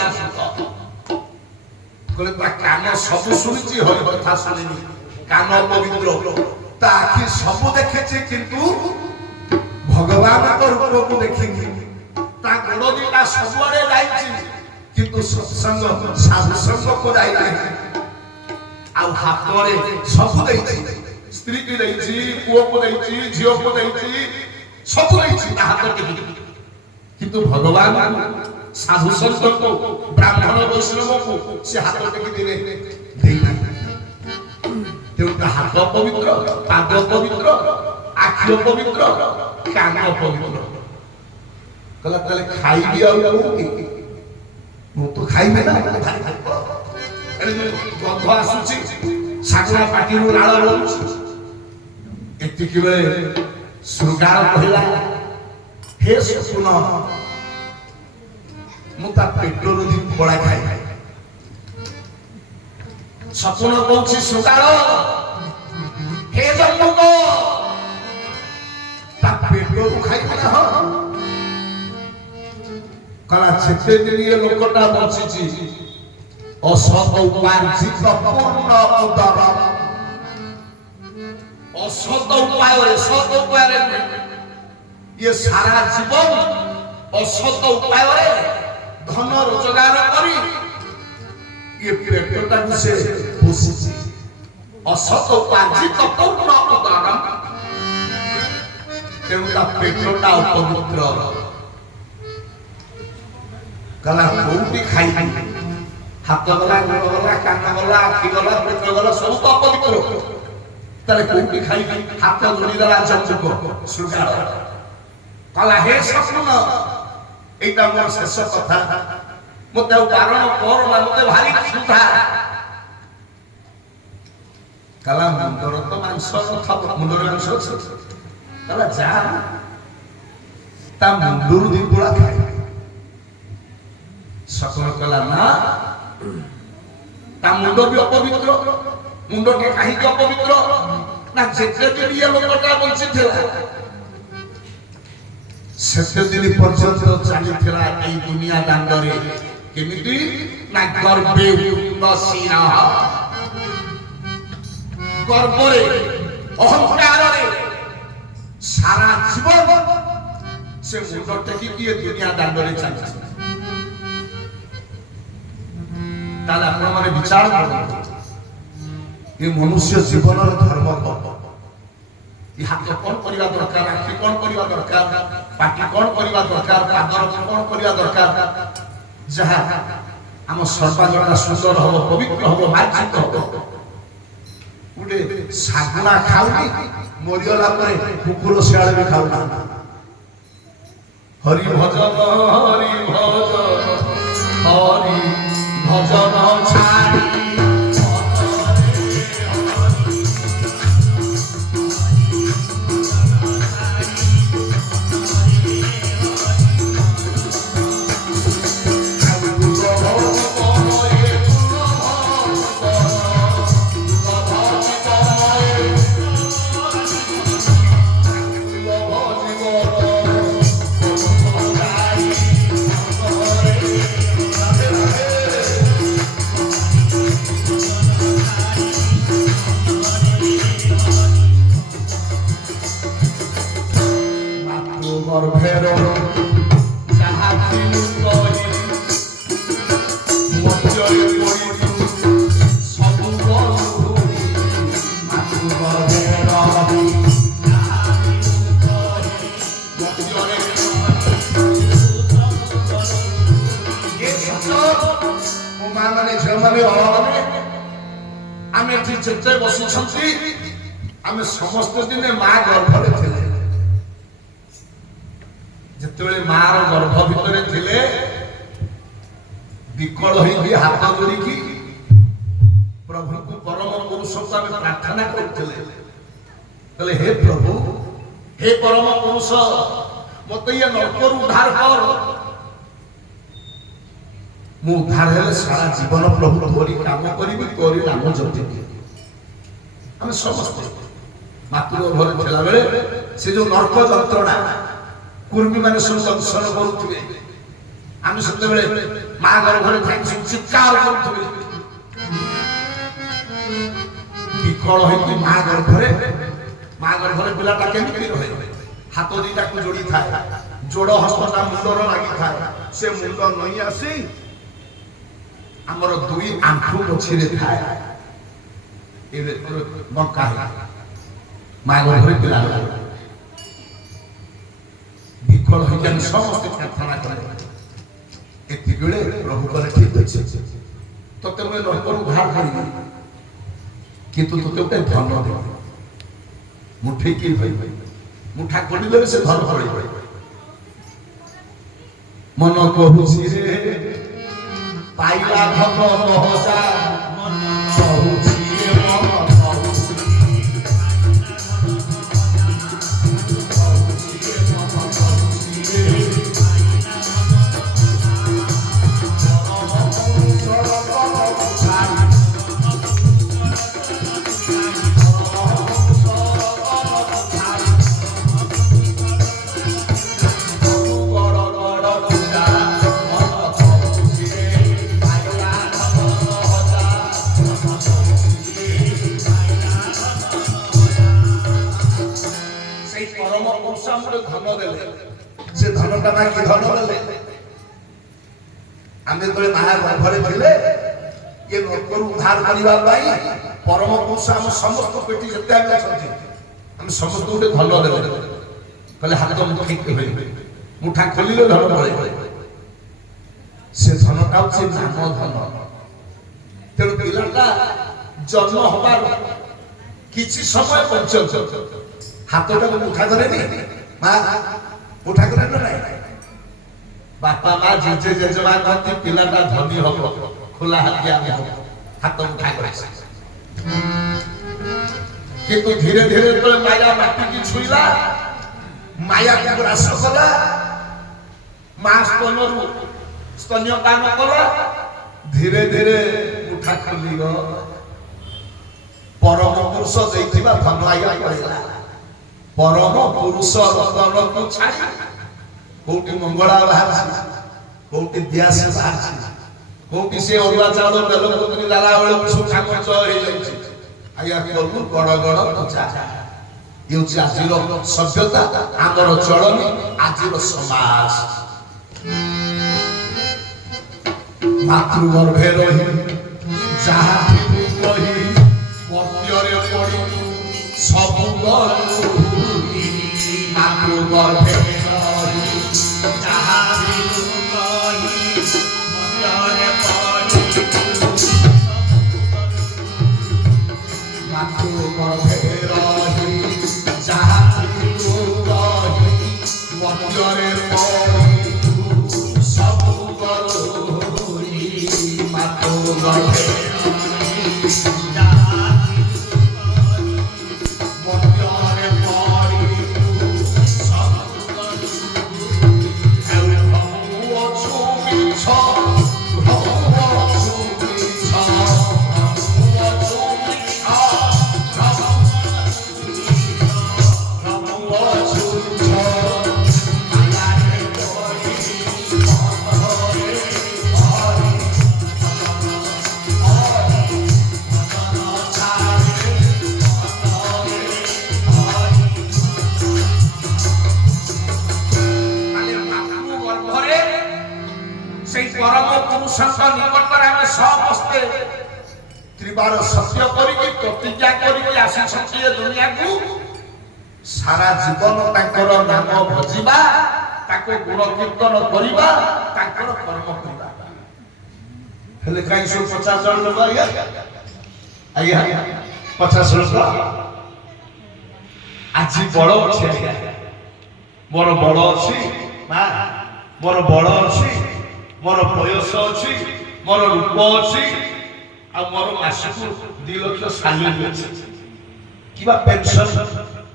कहले ता कान सब सुनिची हरि कथा सुनिनी कान पवित्र ता आखि सब देखेछि किंतु भगवान को रूप को देखिनी ता गोड़ दिटा सबरे जाईछि किंतु सत्संग साधु संग को जाई नाही आ हातरे सब देइछि स्त्री की देइछि पुओ को देइछि झियो को देइछि सब देइछि हात के किंतु भगवान साधु संग को ब्राह्मण वैष्णव को से हात के दिने देई नाही तेउता हात पवित्र पाद पवित्र आखि पवित्र कान पवित्र कला तले खाई दिया ମୁଁ ତ ଖାଇବି ନା ଗନ୍ଧ ଆସୁଛି ଶାଗୁଣା ପାଟିରୁ ଲାଳ ବୋହୁଛି ଏତିକି ବେଳେ ଶୃଗାଳ କହିଲା ହେ ଶକୁନ ମୁଁ ତା ପେଟରୁ ଦି ଫଳା ଖାଇ ଶକୁନ କହୁଛି ଶୃଗାଳ ହେ ଜମ୍ବୁକ ତା ପେଟରୁ ଖାଇବି ନା कला छेते दिनिए लोकटा बचिची असत उपार्जित पूर्ण उदर असत उपाय रे सत उपाय रे ये सारा जीवन असत उपाय रे धन रोजगार करी ये पेटटा से पोषिची असत उपार्जित पूर्ण उदर ତେଣୁ ତା ପେଟଟା ଅପବିତ୍ର। କହିଲା କୋଉଠି ଖାଇବି, ହାତ ଗଲା, ଗୋଡ଼ ଗଲା, କାନ ଗଲା, ଆଖି ଗଲା, ପେଟ ଗଲା, ସବୁ ତ ଅପବିତ୍ର। ତାହେଲେ କୋଉଠି ଖାଇବି? ହାତ ଯୋଡ଼ିଦେଲା ଚମ୍ବୁକ ଶୃଗାଳ। କହିଲା ହେ ସ୍ୱପ୍ନ, এইটা ମୋର ଶେଷ କଥା, ମତେ ଆଉ ବାରଣ କର ନା, ମତେ ଭାରି କ୍ଷୁଧା। କହିଲା ମୁଣ୍ଡର ତ ମାଂସ ନଥିବ, ମୁଣ୍ଡର ମାଂସ ଅଛି। କହିଲା ଯା ତା ମୁଣ୍ଡରୁ ଦି ଗୁଳା ଖାଇବି। ସକଳ କହିଲା ନା, ତା ମୁଣ୍ଡ ବି ଅପବିତ୍ର। ମୁଣ୍ଡଟା କାହିଁକି ଅପବିତ୍ର ନା, ଯେତେ ଦିନ ଇଏ ଲୋକଟା ବଞ୍ଚିଥିଲା ସେତେ ଦିନ ପର୍ଯ୍ୟନ୍ତ ଚାଲିଥିଲା ଏଇ ଦୁନିଆ ଦାଣ୍ଡରେ କେମିତି ନା ଗର୍ବେ ଉନ୍ନସିର, ଗର୍ବରେ ଅହଙ୍କାରରେ ସାରା ଜୀବନ ସେ ମୁଣ୍ଡ ଟେକିକି ଏ ଦୁନିଆ ଦାଣ୍ଡରେ ଚାଲିଛି। ତାହେଲେ ଆପଣମାନେ ବିଚାର କରନ୍ତୁ, ଏ ମନୁଷ୍ୟ ଜୀବନର ଧର୍ମ କଣ? ଏ ହାତ କଣ କରିବା ଦରକାର, ଆଖି କଣ କରିବା ଦରକାର, ପାଟି କଣ କରିବା ଦରକାର, ପାଦର କଣ କରିବା ଦରକାର, ଯାହା ଆମ ସର୍ବାଙ୍ଗଟା ସୁନ୍ଦର ହବ, ପବିତ୍ର ହବ, ମାର୍ଜିତ ହବ। ଗୋଟେ ଶାଗୁଣା ଖାଉନି, ମରିଗଲା ପରେ କୁକୁର ଶିଆଳ ବି ଖାଉନା। ହରି ଭଜନ ହରି ଭଜନ ହରି ଭଜନ ଛାଡ଼ି ଯେତେ ବସିଛନ୍ତି ଆମେ ସମସ୍ତେ ଦିନେ ମା ଗର୍ଭରେ ଥିଲେ। ଯେତେବେଳେ ମାର ଗର୍ଭ ଭିତରେ ଥିଲେ ବିକଳ ହେଇକି ହାତ ଯୋଡ଼ିକି ପ୍ରଭୁଙ୍କୁ, ପରମ ପୁରୁଷଙ୍କୁ ଆମେ ପ୍ରାର୍ଥନା କରୁଥିଲେ। କହିଲେ ହେ ପ୍ରଭୁ, ହେ ପରମ ପୁରୁଷ, ମତେ ଇଏ ନର୍କରୁ ଉଦ୍ଧାର କର। ମୁଁ ଉଦ୍ଧାର ହେଲେ ସାରା ଜୀବନ ପ୍ରଭୁ ତୋରି କାମ କରିବି, ତୋରି ନାମ ଜପିବି। ଆମେ ସମସ୍ତେ ମାତୃ ଘରେ ଥିଲା ବେଳେ ସେ ଯୋଉ ନର୍କ ଯନ୍ତ୍ରଣା କୁର୍ମୀ ମାନେ ସବୁ ଦଂଶନ କରୁଥିବେ, ଆମେ ସେତେବେଳେ ମା ଗର୍ଭରେ ଥାଇ ସବୁ ଚିତ୍କାର କରୁଥିବେ। ବିକଳ ହେଇକି ମା ଗର୍ଭରେ ପିଲାଟା କେମିତି ରହେ? ହାତ ଦିଟାକୁ ଯୋଡ଼ିଥାଏ, ଯୋଡ଼ ହସ୍ତଟା ମୁଣ୍ଡର ଲାଗିଥାଏ। ସେ ମୁଣ୍ଡ ନଇଁ ଆସି ଆମର ଦୁଇ ଆଣ୍ଠୁ ମଝିରେ ଥାଏ। ଏବେ ବଙ୍କା ମା ଗର୍ଭରେ ପିଲା ବିକଳ ହେଇକି ଆମେ ସମସ୍ତେ ପ୍ରାର୍ଥନା କଲେ। ଏତିକି ବେଳେ ପ୍ରଭୁ କହିଲେ ଠିକ ଅଛି, ତତେ ମୁଁ ନର୍କରୁ ଉଦ୍ଧାର କରିବି, କିନ୍ତୁ ତତେ ଗୋଟେ ଧନ ଦେବି। ମୁଠେଇକି ମୁଠା କରିଦେଲେ ସେ ଧନ ପଡ଼ିବ। ମନ କହୁଛି ରେ ପାଇଲା ଧନ ମହଜା, ମନ କହୁଛି ଧନ ଦେଲେ। ସେ ଧନଟା ନା କି ଧନ ଦେଲେ? ଆମେ ଯେତେବେଳେ ମା ଗର୍ଭରେ ଥିଲେ ଇଏ ନର୍କରୁ ଉଦ୍ଧାର କରିବା ପାଇଁ ପରମ ପୁରୁଷ ଆମ ସମସ୍ତ ପେଟି ଯେତେ ଆମେ ଅଛନ୍ତି ଆମେ ସମସ୍ତଙ୍କୁ ଗୋଟେ ଧନ ଦେଲେ। कहले हाथ मुठी मुठा खोलिले धन पड़े से धन काउछि नाम धन तेणु पिलाटा जन्म हबार किछि समय पंचम हाथटा मुठा करेनी मां मुठा करे ना बापा मां जेजे जेजेमा कहती पिलाटा धनी हबो खोला हाथिया हाथ मुठा करे किंतु धीरे धीरे तो माया माटी की छुईला माया को ग्रास कला मां स्तनरु स्तन्य दान कला धीरे धीरे मुठा खोलियो परम पुरुष देइथिबा धन आया कहला परम पुरुष रतन को छाड़ी कोटी मंगला बाहर कोटी दियास बाहर कोटी से अरुआ चावल बेलपत्री लाला बेले सुखा खर्च हो जाइछि आया करू गड़ गड़ पूजा ये आजिर सभ्यता आमर चलनी आजिर समाज मातृगर्भे रही जहा रही पत्यरे पड़ी सब मातृगर्भे रही जहा रही पत्यरे पड़ी मातृगर्भे रही जहा रही पत्यरे पड़ी सब मातृगर्भे त्रिबार सत्य करिके प्रतिज्ञा करिके आसी छथिए दुनिया को सारा जीवन ताकर नाम भजिबा ताको गुण कीर्तन करिबा ताकर कर्म करिबा हेले काई 150 जन लोग आया 50 लोग आज बड़ अछि मोर बड़ अछि मां मोर बड़ अछि मोर बयस अछि मोर रूप अछि आ मोर मासक 2 लाख सैलरी अछि किबा पेंशन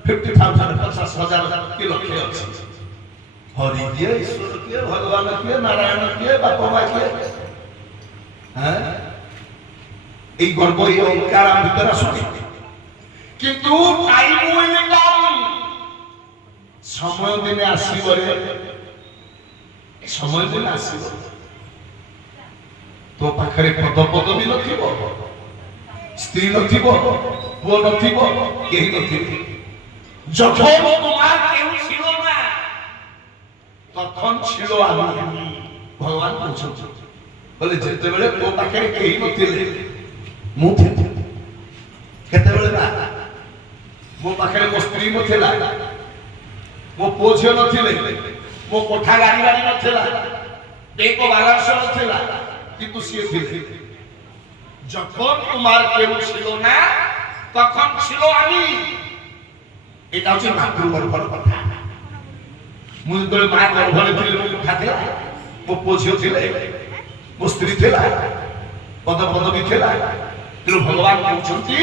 50,000 50,000 के लक्ष्य अछि हरि दिए ईश्वर के भगवान के नारायण के बापा मां के हैं এই গর্ব এই অহংকার আমার ভিতরে আসে কিন্তু টাইম উইল কাম সময় দিনে আসিব রে সময় দিনে আসিব तो पाखरे पद पदवी नथिब स्त्री नथिब पुओ नथिब केही नथिब जखन तुम्हार केउ छिलो ना तखन छिलो आमी भगवान पूछो बोले जेते बेले तो पाखरे केही नथिले मु थिले केते बेले ना मो पाखरे मो स्त्री नथिला मो पुओ झियो नथिले मो कोठा गाड़ी गाड़ी नथिला बेको बालांस नथिला কিন্তু সে দিলে যখন তোমার কেউ ছিল না তখন ছিল আমি এটা হচ্ছে মাতৃগর্ভর কথা মুই যেতବେଳେ মা গর্ভরে ଥିଲେ ମୋ କଥା ଥିଲା ମୋ ପୁଅ ଝିଅ ଥିଲେ ମୋ ସ୍ତ୍ରୀ ଥିଲା ପଦ ପଦବୀ ଥିଲା ତେଣୁ ଭଗବାନ କହୁଛନ୍ତି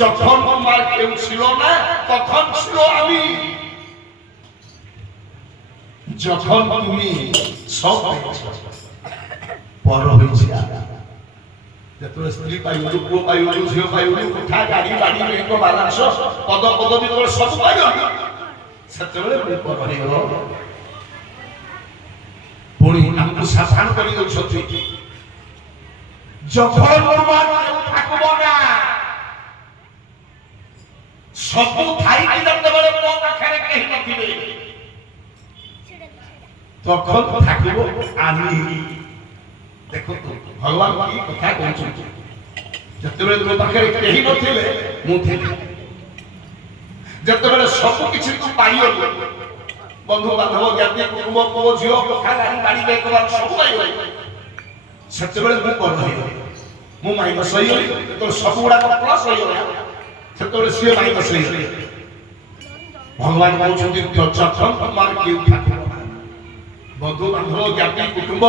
যখন তোমার কেউ ছিল না তখন ছিল আমি যখন তুমি সব पर होइछि जतरे स्त्री पाइलु पुओ पाइलु झियो पाइलु कोठा गाड़ी बाड़ी बेको बालांस पद पदवी तोर सब पाइलु सेतबेले पर होइगो पुणी हमकु सावधान करि दउछथि जखन तुम्हार थाकबो ना सब थाई कि जतबेले मो पाखरे केहि नथिबे तखन थाकिबो आमी देखो भगवान की कथा कहउछथि जतबेले तो पाखरे केही नथिले मु थिले जतबेले सब किछि तू पाइयो ବନ୍ଧୁ ବାନ୍ଧବ ଜ୍ଞାତି କୁଟୁମ୍ବ ପୁଅ ଝିଅ କଥା ଗାଡ଼ି ବାଡ଼ି ବେକବାର ସବୁ ପାଇଗଲେ। ସେତେବେଳେ ମୁଁ ବଡ଼ ହେଇଗଲି, ମୁଁ ମାଇନସ୍ ହେଇଗଲି। ଯେତେବେଳେ ସବୁ ଗୁଡ଼ାକ ପ୍ଲସ୍ ହେଇଗଲା ସେତେବେଳେ ସିଏ ମାଇନସ୍ ହେଇଗଲେ। ଭଗବାନ କହୁଛନ୍ତି ତୁମାର କେଉଁ ଠାକୁର ବନ୍ଧୁ ବାନ୍ଧବ ଜ୍ଞାତି କୁଟୁମ୍ବ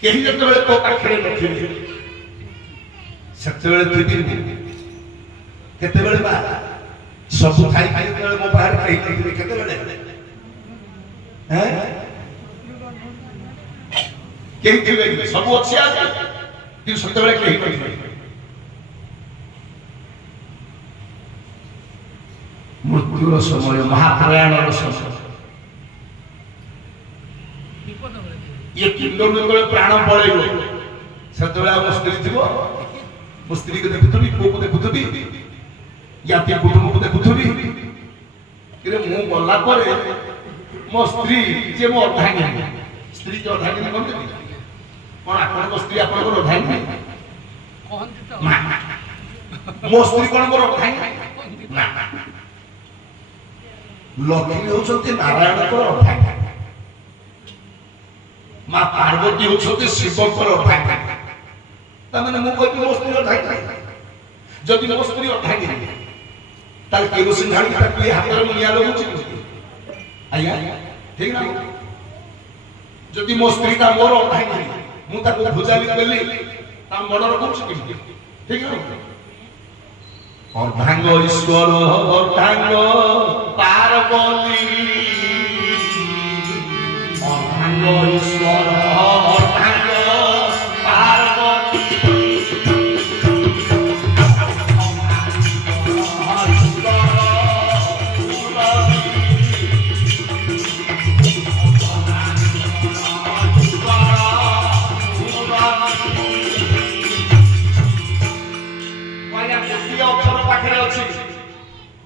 କେହି ଯେତେବେଳେ ତୋ ପାଖରେ ନଥିବେ ସେତେବେଳେ ଥିବି କେତେବେଳେ ବା ସବୁ ଖାଇ ଖାଇ ଯେତେବେଳେ ମୋ ପାଖରେ କେହି ନଥିବେ କେତେବେଳେ କେହି ଥିବେ ସବୁ ଅଛି ଆଜି କିନ୍ତୁ ସେତେବେଳେ କେହି ନଥିବେ। ମୃତ୍ୟୁର ସମୟ ମହାପ୍ରୟାଣର ସମୟ ये किंडर में प्राण पड़ेगा सेतबेले आ स्त्री थिबो मो स्त्री को देखुथबी पुओ को देखुथबी या ते कुटुंब को देखुथबी किरे मु गल्ला परे मो स्त्री जे मो अर्धांगिनी स्त्री जे अर्धांगिनी कोन देबी कोन आपन को स्त्री आपन को अर्धांगिनी कहंती तो मो स्त्री कोन को अर्धांगिनी ना लक्ष्मी होचंती नारायण को अर्धांगिनी मां पार्वती होछते शिवकर अर्धांगिनी तमाने मु कहबी मो स्त्री अर्धांगिनी जदि मो स्त्री अर्धांगिनी ताल केरोसिन ढाली ताकि हातर मुनिया लगुची आया ठीक ना जदि मो स्त्री ता मोर अर्धांगिनी मु ताको भुजाली देली ता मर्डर करछि कि ठीक ना अर्धांग ईश्वर अर्धांग पार्वती अर्धांग ईश्वर अर्धांग पार्वती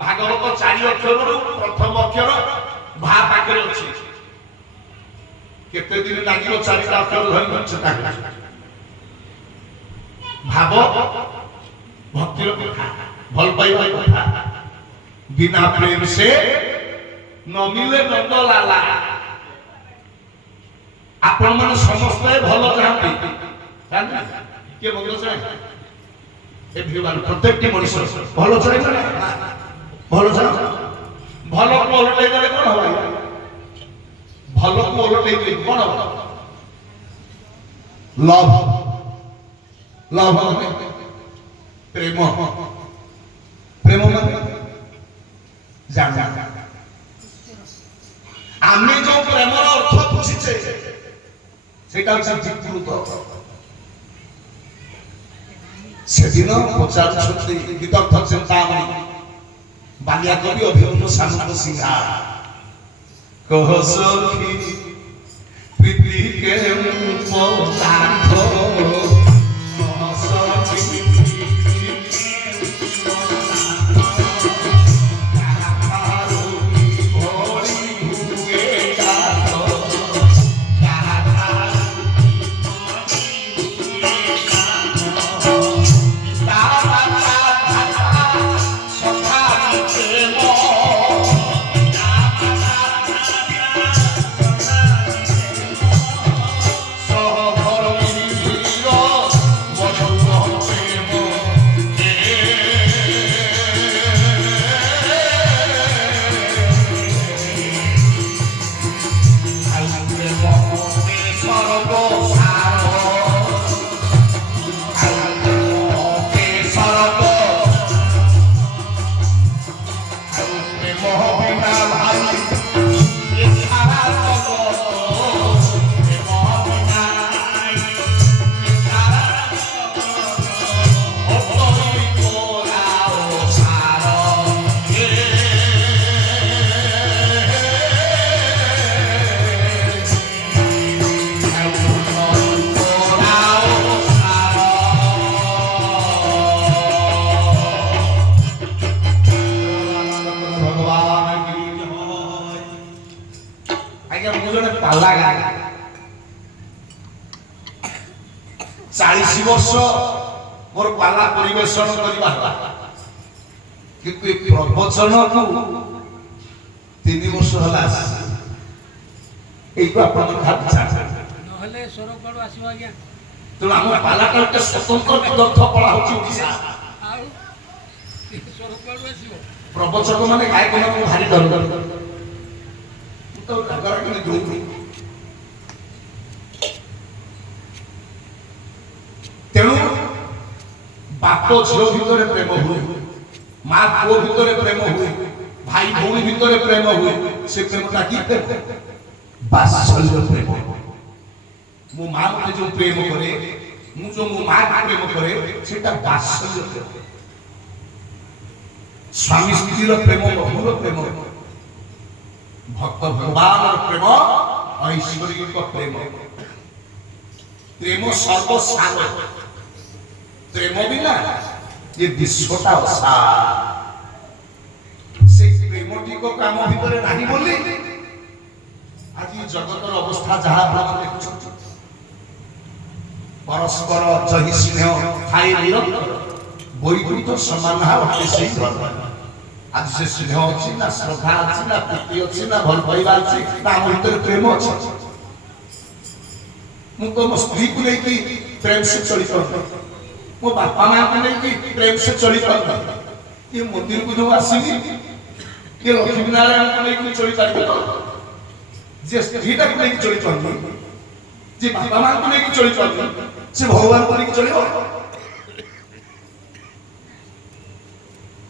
भागवत 4 अक्षर प्रथम अक्षर भा पाखे अछि केते दिन लागिलो 4 अक्षर धरि चेष्टा कर भाव भक्तिर कथा भल पाइबा कथा बिना प्रेम से न मिले नंद लाला आपण मन समस्त भल चाहती जानते के भल चाहे एवरीवन प्रत्येक मनुष्य भल चाहे ना भल चाहे भल को ओलटै देले कोन हो भल को ओलटै दे कोन हो लव लव प्रेम प्रेम माने जान आमे जो प्रेमर अर्थ बुझिछे सेटा हচ্ছে विकृत सेदिन पचार छुट्टी विदग्ध चिंतामणि बालिया कवि अभिमन्यु सामंत सिंहा कह सखी प्रीति के पदार्थ कह सखी पाला गाय 40 वर्ष मोर पाला परिवेशन करबा किंतु प्रवचन को 3 ବର୍ଷ ହେଲା ଏଇକୁ ଆପଣ ଭାବିଛା ନହେଲେ ସ୍ୱର କୁଆଡୁ ଆସିବ ଆଜ୍ଞା? ତେଣୁ ଆମ ପାଲାଟା ଗୋଟେ ସ୍ୱତନ୍ତ୍ର ଗ୍ରନ୍ଥ ପଢା ହଉଛି ଓଡ଼ିଶା। ଆଉ ସ୍ୱର କୁଆଡୁ ଆସିବ? ପ୍ରବଚକ ମାନେ ଗାୟକ ମାନଙ୍କୁ ଭାରି ଡର ମୁଁ ତ ଡଗରା କରି ଦଉନି। ତେଣୁ ବାପ ଝିଅ ଭିତରେ ପ୍ରେମ ହୁଏ, ମା ପୁଅ ଭିତରେ ପ୍ରେମ ହୁଏ, ଭାଇ ଭଉଣୀ ଭିତରେ ପ୍ରେମ ହୁଏ। ସେ ପ୍ରେମଟା କି ପ୍ରେମ? ବାତ୍ସଲ୍ୟ ପ୍ରେମ। ମୋ ମା ମତେ ଯୋଉ ପ୍ରେମ କରେ, ମୁଁ ଯୋଉ ମୋ ମା ପ୍ରେମ କରେ, ସେଟା ବାତ୍ସଲ୍ୟ ପ୍ରେମ। ସ୍ୱାମୀ ସ୍ତ୍ରୀର ପ୍ରେମ ମଧୁର ପ୍ରେମ, ଭକ୍ତ ଭଗବାନର ପ୍ରେମ ଐଶ୍ୱରିକ ପ୍ରେମ। ପ୍ରେମ ସର୍ବସାର। ପ୍ରେମ ବିନା ଏ ବିଶ୍ୱଟା ଅସାର। সেই প্রেমটিক কাম ভিতরে নাহি বলি আজ জগতের অবস্থা যাহা আপনারা দেখুছেন। পরস্পর জহি স্নেহ খাই নিরন্তর বৈকুণ্ঠ সমান হতে সেই ধর্ম। আজ সে স্নেহ অছি না, শ্রদ্ধা আছে না, প্রীতি অছি না, ভাল পাইবা আছে না, আমার ভিতরে প্রেম আছে। ମୁଁ ତ ମୋ ସ୍ତ୍ରୀକୁ ନେଇକି ପ୍ରେମ ସେ ଚଳିପାରୁନି, ମୋ ବାପା ମାଆଙ୍କୁ ନେଇକି ପ୍ରେମ ସେ ଚଳିପାରୁନି। ଇଏ ମନ୍ଦିରକୁ ଯୋଉ ଆସିବି ଇଏ ଲକ୍ଷ୍ମୀ ନାରାୟଣଙ୍କୁ ନେଇକି ଚଳିପାରିବେ ତ? ଯିଏ ସ୍ତ୍ରୀଟାକୁ ନେଇକି ଚଳିପାରୁନି, ଯିଏ ବାପା ମାଆଙ୍କୁ ନେଇକି ଚଳିପାରୁନି, ସେ ଭଗବାନଙ୍କୁ ନେଇକି ଚଳିବ?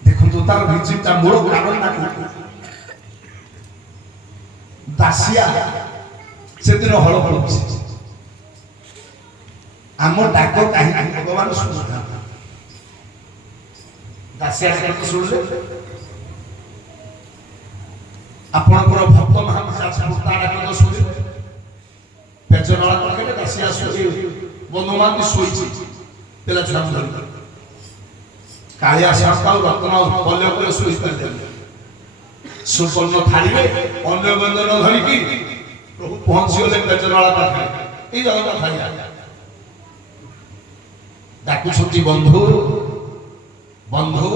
ଦେଖନ୍ତୁ ତାର ରିଜିମଟା ମୂଳ କାରଣଟା ଦାସିଆ ସେଦିନ ହଳ କରୁଛି। ଆମ ଡାକ କାହିଁକି ଭଗବାନ ଶୁଣୁଥାନ୍ତି? ଦାସିଆ ଡାକ ଶୁଣିଲେ ଆପଣଙ୍କର ଭକ୍ତ ମହାନ୍ତି ତା ଡାକ ତ ଶୁଣିଲେ। ପେଜନଳା ପାଖରେ ଦାସିଆ ଶୋଇ ବନ୍ଧୁ ମହାନ୍ତି ଶୋଇଛି ପିଲା ଛୁଆଙ୍କୁ ଧରି। କାଳିଆ ସାପ ଆଉ ରତ୍ନ ପଲ୍ୟ ଉପରେ ଶୋଇପାରିଲେ। ସୁପର୍ଣ୍ଣ ଥାଳିରେ ଅନ୍ୟ ବ୍ୟଞ୍ଜନ ଧରିକି ପ୍ରଭୁ ପହଞ୍ଚିଗଲେ ପେଜନଳା ପାଖରେ। ଏଇ ଜଗତ ଖାଇବା ଡାକୁଛନ୍ତି ବନ୍ଧୁ ବନ୍ଧୁ।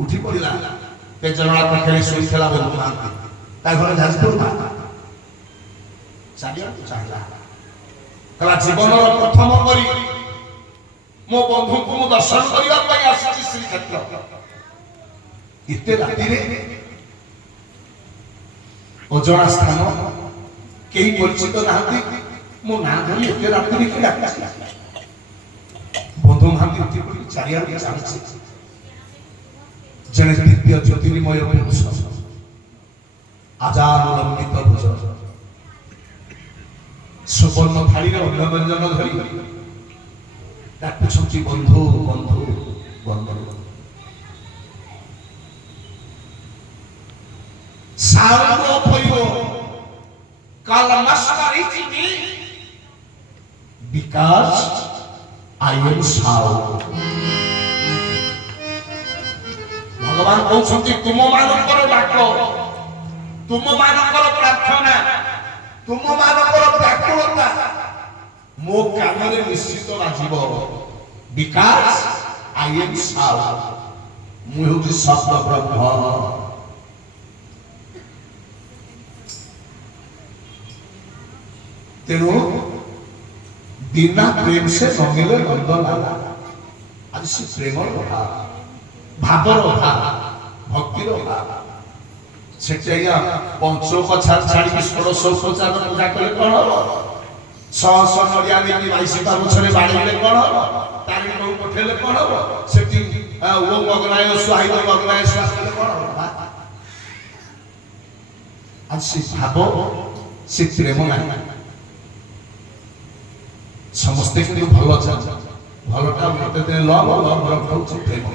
ଉଠି ପଡ଼ିଲା। ପେଜନଳା ପାଖରେ ଶୋଇଥିଲା ବନ୍ଧୁ ମହାନ୍ତି। ତା ଘର ଯାଜପୁର। ଚାରିଆଡ଼କୁ ଚାହିଁଲା, କହିଲା ଜୀବନର ପ୍ରଥମ କରି ମୋ ବନ୍ଧୁଙ୍କୁ ମୁଁ ଦର୍ଶନ କରିବା ପାଇଁ ଆସିଛି ଶ୍ରୀକ୍ଷେତ୍ର। ଏତେ ରାତିରେ ଅଜଣା ସ୍ଥାନ, କେହି ପରିଚିତ ନାହାନ୍ତି, ମୋ ନାଁ ଧରି ଏତେ ରାତିରେ କି ଡାକୁଛି? ବନ୍ଧୁ ମହାନ୍ତି ଉଠି ପଡ଼ି ଚାରିଆଡ଼କୁ ଚାହୁଁଛି। ଜଣେ ଦିବ୍ୟ ଜ୍ୟୋତିର୍ମୟ ପୁରୁଷ, ଆଜାନୁଲମ୍ବିତ ଭୁଜ, ସୁବର୍ଣ୍ଣ ଥାଳିରେ ଅନ୍ନ ବ୍ୟଞ୍ଜନ ଧରି ଡାକୁଛନ୍ତି ବନ୍ଧୁ ବନ୍ଧୁ ବନ୍ଧୁ। Sound of your Kalamaskariti because I am sound. ভগবান কৌশলী তুমମାନଙ୍କର ଡାକ, ତୁମମାନଙ୍କର ପ୍ରାର୍ଥନା, ତୁମମାନଙ୍କର ବ୍ୟାକୁଳତା ମୋ କାନରେ ନିଶ୍ଚିତ ବାଜିବ। ବିକାଶ I am sound. ମୁଁ ହେଉଛି ଶବ୍ଦ ବ୍ରହ୍ମ। ତେଣୁ ବିନା ପ୍ରେମ ସେ ନମିଲେ ନନ୍ଦ ଲାଲା। ଆଜି ସେ ପ୍ରେମର ଅଭାବ, ଭାବର ଅଭାବ, ଭକ୍ତିର ଅଭାବ। ସେଠି ଆଜ୍ଞା ପଞ୍ଚୋପଚାର ଛାଡ଼ିକି ଷୋଡ଼ଶ ଉପଚାର ପୂଜା କଲେ କ'ଣ ହବ? ଶହ ଶହ ନଡ଼ିଆ ନେଇକି ବାଇଶିଟା ଗଛରେ ବାଡ଼େଇଲେ କ'ଣ ହବ? ତାରିଣୀ ବୋହୁ ପଠେଇଲେ କ'ଣ ହବ? ସେଠି ଓ ମଗ୍ନାୟ ସ୍ୱାହିଦ ମଗ୍ନାୟ ସ୍ୱାହ କଲେ କ'ଣ ହବ? ଆଜି ସେ ଭାବ, ସେ ପ୍ରେମ ନାହିଁ। ସମସ୍ତେ କିନ୍ତୁ ଭଲ ଅଛନ୍ତି। ଭଲଟା ମତେ ଲଭ ହଉଛି ପ୍ରେମ।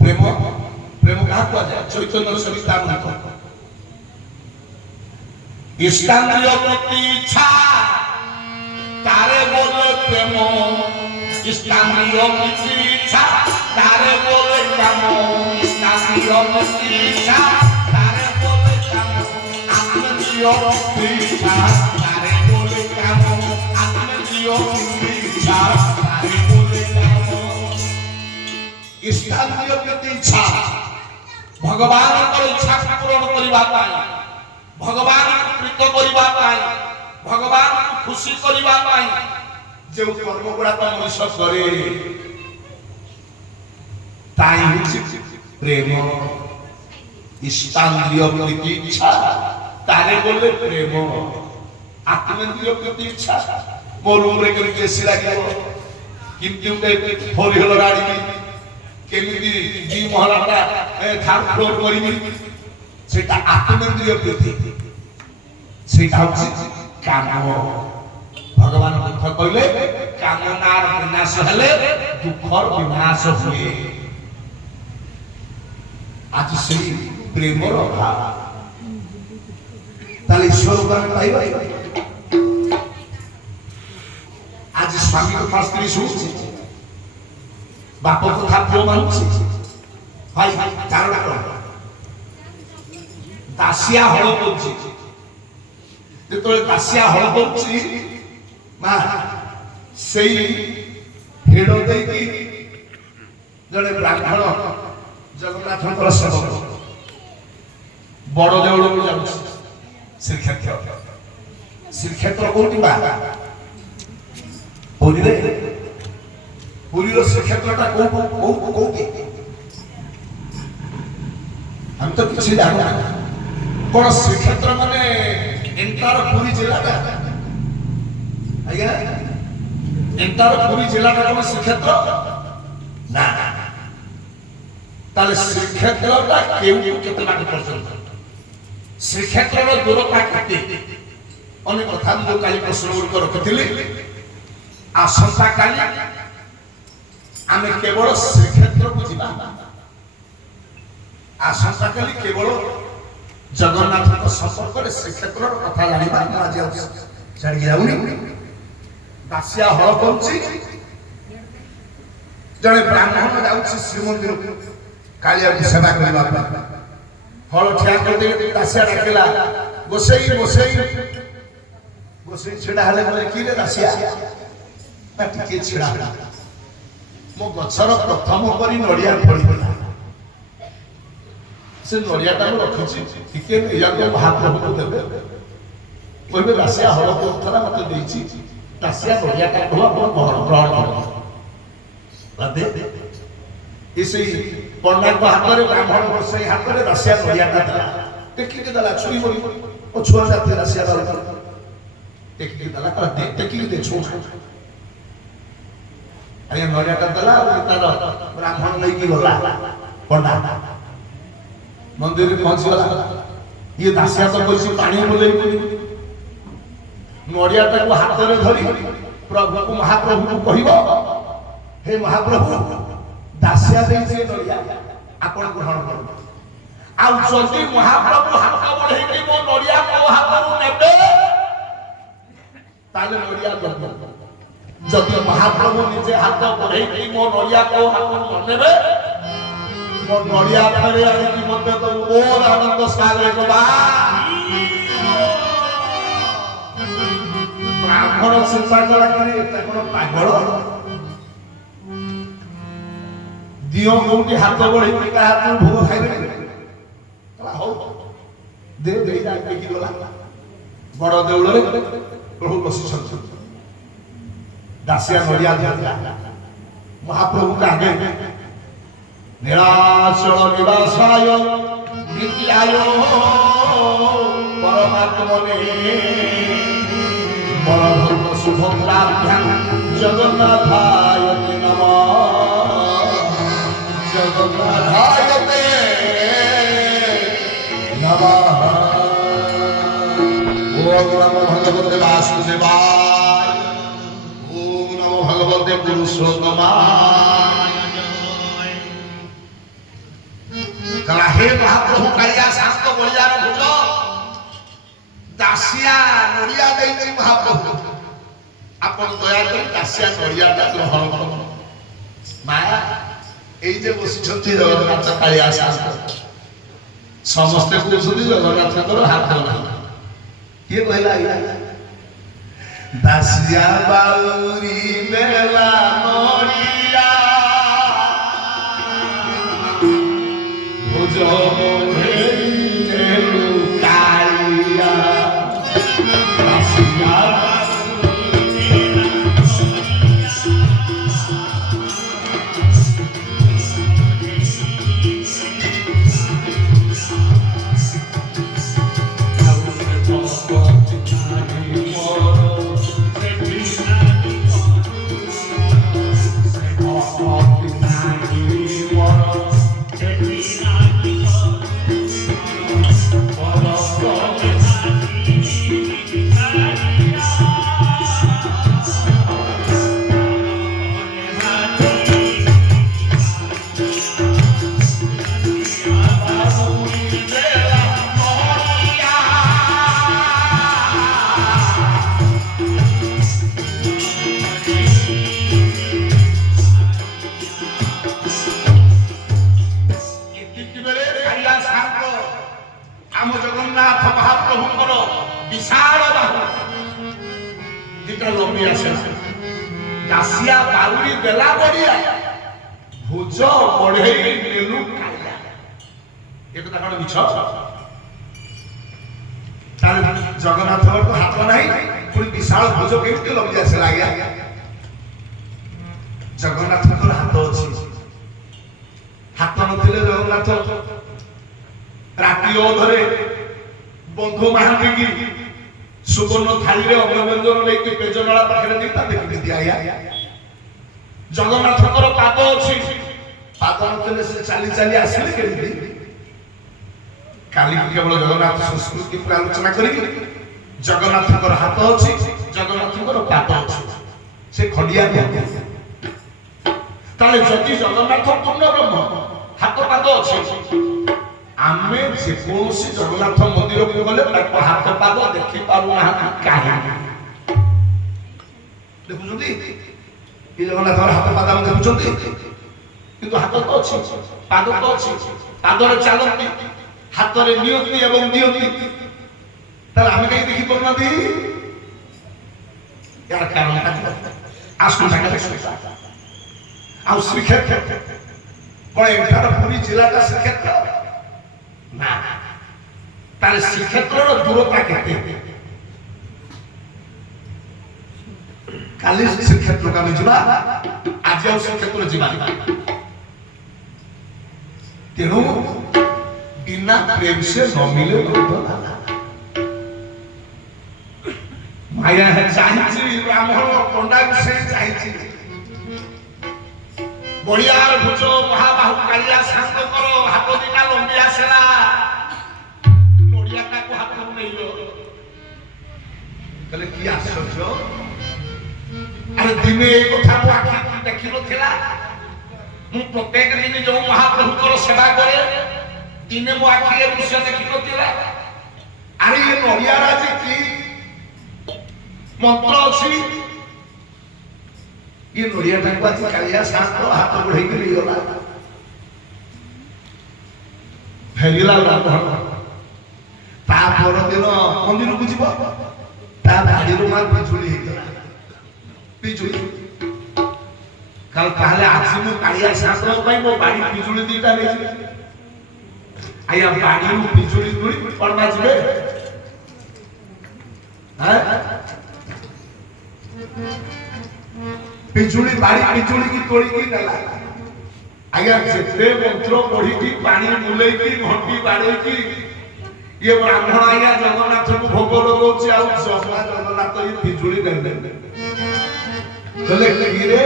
ପ୍ରେମ ପ୍ରେମ କାହା କୁହାଯାଏ? ଚୈତନ୍ୟ ସରିତାମୃତ। ଇଷ୍ଟାନ୍ଦ୍ରିୟ ପ୍ରତି ଇଚ୍ଛା ତାରେ ବୋଲେ ପ୍ରେମ, ଇଷ୍ଟାନ୍ଦ୍ରିୟ ପ୍ରତି ଇଚ୍ଛା ତାରେ ବୋଲେ କାମ, ଇଷ୍ଟାନ୍ଦ୍ରିୟ ପ୍ରତି ଇଚ୍ଛା ତାରେ ବୋଲେ କାମ, ଆତ୍ମୀୟ ପ୍ରତି ଇଚ୍ଛା ତାରେ ବୋଲେ କାମ, ଆତ୍ମୀୟ ପ୍ରତି ইচ্ছা তারে বলে কাম। ইষ্টান্দ্রিয় প্রতি ইচ্ছা ଭଗବାନଙ୍କର ଇଚ୍ଛା ପୂରଣ କରିବା ପାଇଁ, ଭଗବାନଙ୍କୁ ପ୍ରୀତ କରିବା ପାଇଁ, ଭଗବାନଙ୍କୁ ଖୁସି କରିବା ପାଇଁ ଯେଉଁ କର୍ମ ଗୁଡାକ ମଣିଷ କରେ ତାଇ ହେଉଛି ପ୍ରେମ। ଇଷ୍ଟାନ୍ଦ୍ରିୟ ପ୍ରତି ଇଚ୍ଛା ତାରେ ଗଲେ ପ୍ରେମ। ଆତ୍ମେନ୍ଦ୍ରିୟ ପ୍ରତି ଇଚ୍ଛା ମୋ ରୁମରେ କେମିତି ଏସି ଲାଗିବ, କେମିତି ଗୋଟେ 4 wheeler ଆଣିବି, କେମିତି 2 ମହଲାଟା 3rd floor କରିବି, ସେଟା ଆତ୍ମେନ୍ଦ୍ରିୟ ପ୍ରତି, ସେଇଟା ହଉଛି କାମ। ଭଗବାନ ଦୁଃଖ କହିଲେ କାମନାର ବିନାଶ ହେଲେ ଦୁଃଖର ବିନାଶ ହୁଏ। ଆଜି ସେଇ ପ୍ରେମର ଅଭାବ, ତାହେଲେ ଈଶ୍ୱରକୁ ଆମେ ପାଇବା। ଆଜି ସ୍ୱାମୀ କଥା ସ୍ତ୍ରୀ ଶୁଣୁଛି, ବାପ କଥା ପୁଅ ମାନୁଛି। ଭାଇ କାରଣ କଣ? ଦାସିଆ ହଳ କରୁଛି, ଯେତେବେଳେ ଦାସିଆ ହଳ କରୁଛି ମା ସେଇ ହେଡ଼ ଦେଇକି ଜଣେ ବ୍ରାହ୍ମଣ ଜଗନ୍ନାଥଙ୍କର ସେବକ ବଡ ଦେଉଳକୁ ଯାଉଛି ଶ୍ରୀକ୍ଷେତ୍ର। ଶ୍ରୀକ୍ଷେତ୍ର କୋଉଠି ବା? ପୁରୀରେ। ପୁରୀର ଶ୍ରୀକ୍ଷେତ୍ରଟା କୋଉଠି? ଆମେ ତ କିଛି ଜାଣୁନା। କଣ ଶ୍ରୀକ୍ଷେତ୍ର ମାନେ ଏଣ୍ଟାର ପୁରୀ ଜିଲ୍ଲାଟା? ଆଜ୍ଞା, ଏଣ୍ଟାର ପୁରୀ ଜିଲ୍ଲାଟା କଣ ଶ୍ରୀକ୍ଷେତ୍ର? ନା। ତାହେଲେ ଶ୍ରୀକ୍ଷେତ୍ରଟା କେଉଁଠୁ କେତେ ବାଟ ପର୍ଯ୍ୟନ୍ତ? ଶ୍ରୀକ୍ଷେତ୍ରର ଦୂରତା କେତେ? ଅନେକ କଥା ମୁଁ କାଲି ପ୍ରଶ୍ନ ଗୁଡ଼ିକ ରଖିଥିଲି। ଆସନ୍ତା କାଲି ଆମେ କେବଳ ଶ୍ରୀକ୍ଷେତ୍ରକୁ ଯିବା। ଆସନ୍ତା କାଲି କେବଳ ଜଗନ୍ନାଥଙ୍କ ସମ୍ପର୍କରେ ଶ୍ରୀକ୍ଷେତ୍ରର କଥା ଜାଣିବା। ମୁଁ ଆଜି ଛାଡ଼ିକି ଯାଉନି। ଦାସିଆ ହଳ କରୁଛି, ଜଣେ ବ୍ରାହ୍ମଣ ଯାଉଛି ଶ୍ରୀମନ୍ଦିରକୁ କାଳିଆକୁ ସେବା କରିବା ପାଇଁ। ହଳ ଠିଆ କରିଦେଇ ଦାସିଆ ଡାକିଲା, ଗୋସେଇ ଗୋସେଇ ଗୋସେଇ ଛିଡ଼ା ହେଲେ କହିଲେ କିରେ ଦାସିଆ? ନା ଟିକେ ଛିଡ଼ା ହେଲା, ମୋ ଗଛର ପ୍ରଥମ କରି ନଡ଼ିଆ ଫଳିଥିଲା, ସେ ନଡ଼ିଆଟା ମୁଁ ରଖିଛି, ଟିକେ ନେଇଯାନ୍ତୁ ମହାପ୍ରଭୁଙ୍କୁ ଦେବେ। କହିବେ ଦାସିଆ ହଳ କରୁଥିଲା ମତେ ଦେଇଛି, ଦାସିଆ ନଡ଼ିଆଟା ଗ୍ରହଣ ସେଇ ପଣ୍ଡାଙ୍କ ହାତରେ, ବ୍ରାହ୍ମଣ ସେଇ ହାତରେ ଦାସିଆ ନଡ଼ିଆଟା ଦେଲା। ଟେକିକି ଦେଲା, ଛୁରୀ ବଳି ଓ ଛୁଆ ଜାତି ଦାସିଆ ଟେକିକି ଦେଲା, ଟେକିକି ଦେ ଛୁଆ। ଆଜ୍ଞା ନଡ଼ିଆଟା ଦେଲା, ତାର ବ୍ରାହ୍ମଣ ନେଇକି ଗଲା ପଣ୍ଡା ମନ୍ଦିରରେ ପହଞ୍ଚିଗଲା। ଇଏ ଦାସିଆ ତ କହିଛି ପାଣି ବୁଲେଇବି, ନଡ଼ିଆଟାକୁ ହାତରେ ଧରି ପ୍ରଭୁକୁ ମହାପ୍ରଭୁକୁ କହିବ, ହେ ମହାପ୍ରଭୁ ଦାସିଆ ଦେଇଛି ନଡ଼ିଆ, ଆପଣ ଗ୍ରହଣ କରନ୍ତୁ। ଆଉ ଯଦି ମହାପ୍ରଭୁ ହାତ ବଢେଇକି ମୋ ନଡ଼ିଆ ମୋ ହାତରୁ ନେବେ ତାହେଲେ ନଡ଼ିଆ ଦେବ। ଯଦି ମହାପ୍ରଭୁ ନିଜେ ହାତ ବଢେଇକି ମୋ ନଡ଼ିଆ ମୋ ହାତରୁ ନ ନେବେ, ମୋ ନଡ଼ିଆ ଫେରେ ଆଣିକି ମତେ ତ ମୋର ଆନନ୍ଦ ସାଗରେ କବା। ବ୍ରାହ୍ମଣ ଚିନ୍ତା କଲା କି ଏଟା କଣ ପାଗଳ? ଦିଅ କୋଉଠି ହାତ ବଢେଇକି ତା ହାତରୁ ଭୋଗ ଖାଇବେ? ହଉ ଦେ ଦେଇ ଯାଇକି ଗଲା। ବଡ ଦେଉଳରେ ପ୍ରଭୁ ବସିଛନ୍ତି। ଦାସିଆ ନଡ଼ିଆ ଦିଆଥିଲା ମହାପ୍ରଭୁଙ୍କ ଆଗେ। ନୀଳାଚଳ ନିବାସାୟ ନିତ୍ୟାୟ ପରମାତ୍ମନେ ବଳଭଦ୍ର ସୁଭଦ୍ରାଭ୍ୟାଂ ଜଗନ୍ନାଥାୟ ନମଃ। ଜଗନ୍ନାথায় নমঃ। ওম নমো ভগবতে বাসুদেবায়, ওম নমো ভগবতে পুরুষোত্তমায়। কলা হে মহাপ্রভু কালিয়া শাস্ত বলিয়ার ভুজ দাসিয়া নড়িয়া দেইছি মহাপ্রভু, আপন দয়া করে দাসিয়া নড়িয়াটা গ্রহণ করুন। মায়া এই যে বসিଛନ୍ତି জগন্নাଥ କାଳିଆ ଶାସ୍ତ୍ର, ସମସ୍ତେ କହୁଛନ୍ତି ଜଗନ୍ନାଥଙ୍କର ହାତ ନାହିଁ। କିଏ କହିଲା? ଦାସିଆ ବାଉରୀ ନେଲା ନଡ଼ିଆ ଭୋଜ आसे दासिया बाउरी बेला बड़िया भुज बढ़ेई नेलु काया एक कथा कण मिछ तार जगन्नाथ तो हाथ नाही पुणी विशाल भुज केमती लंबी आसे लागया जगन्नाथ हाथ अछि हाथ नथिले जगन्नाथ राति अधरे बंधु महांती की सुवर्ण थाली रे अग्रव्यंजन लेके पेजनला पाखरे दिता देखि दिया जगन्नाथ पाद अछि पाद नथिले से चाली चाली आसिले केमती काली केवल जगन्नाथ संस्कृति पर आलोचना करी जगन्नाथ हाथ अछि जगन्नाथ पाद अछि से खडिया नहीं ताले जति जगन्नाथ पूर्ण ब्रह्म हाथ पाद अछि आमे जे कोनसी जगन्नाथ मंदिर को गले हाथ पाद देखि पारु ना काहे देखु जति ई जगन्नाथ हाथ पाद हम देखु जति किंतु हाथ तो अछि पाद तो अछि पादरे चालती हाथ रे नियति एवं दियति ताले आमे कहि देखि परना दी यार कारण आसु जागा देखि आ श्रीक्षेत्र कोन एठार पुरी जिला का श्रीक्षेत्र ना ताले श्रीक्षेत्र रो दूरता केते काली श्रीक्षेत्र का जिबा आज आउ श्रीक्षेत्र जिबा तेनु बिना प्रेम से न मिले माया है चाहिए ब्राह्मण पंडा से चाहिए बड़ियार भुज महाबाहु कालिया शांत करो हाथ दिना लंबी आसेला नोडिया का को हाथ नहीं लो कहले की आश्चर्य अरे दिने एक कथा को आखि देखि नथिला मु प्रत्येक दिन जो महाप्रभु को सेवा करे दिने मो आखि रे दृश्य देखि नथिला अरे ये नोडिया राज की मंत्र अछि ये नोडिया टाइम कालिया शास्त्र हाथ बढ़ाई के लिए गला फेरिला ब्राह्मण ता पर दिन मंदिर को जीव ता बाड़ी रो मार पिछुली हेतला पिछुली कल पहले आज मु कालिया शास्त्र भाई मो बाड़ी पिछुली दीटा ले आया बाड़ी रो पिछुली दूरी पड़ना जिवे हैं पिजुली बाड़ी पिजुली की तोड़ी की गला आया जेते मंत्र पढ़ी की पानी मुले की घंटी बाड़े की ये ब्राह्मण आया जगन्नाथ को भोग लगोछि आ जगन्नाथ जगन्नाथ ये पिजुली दे तले गिरे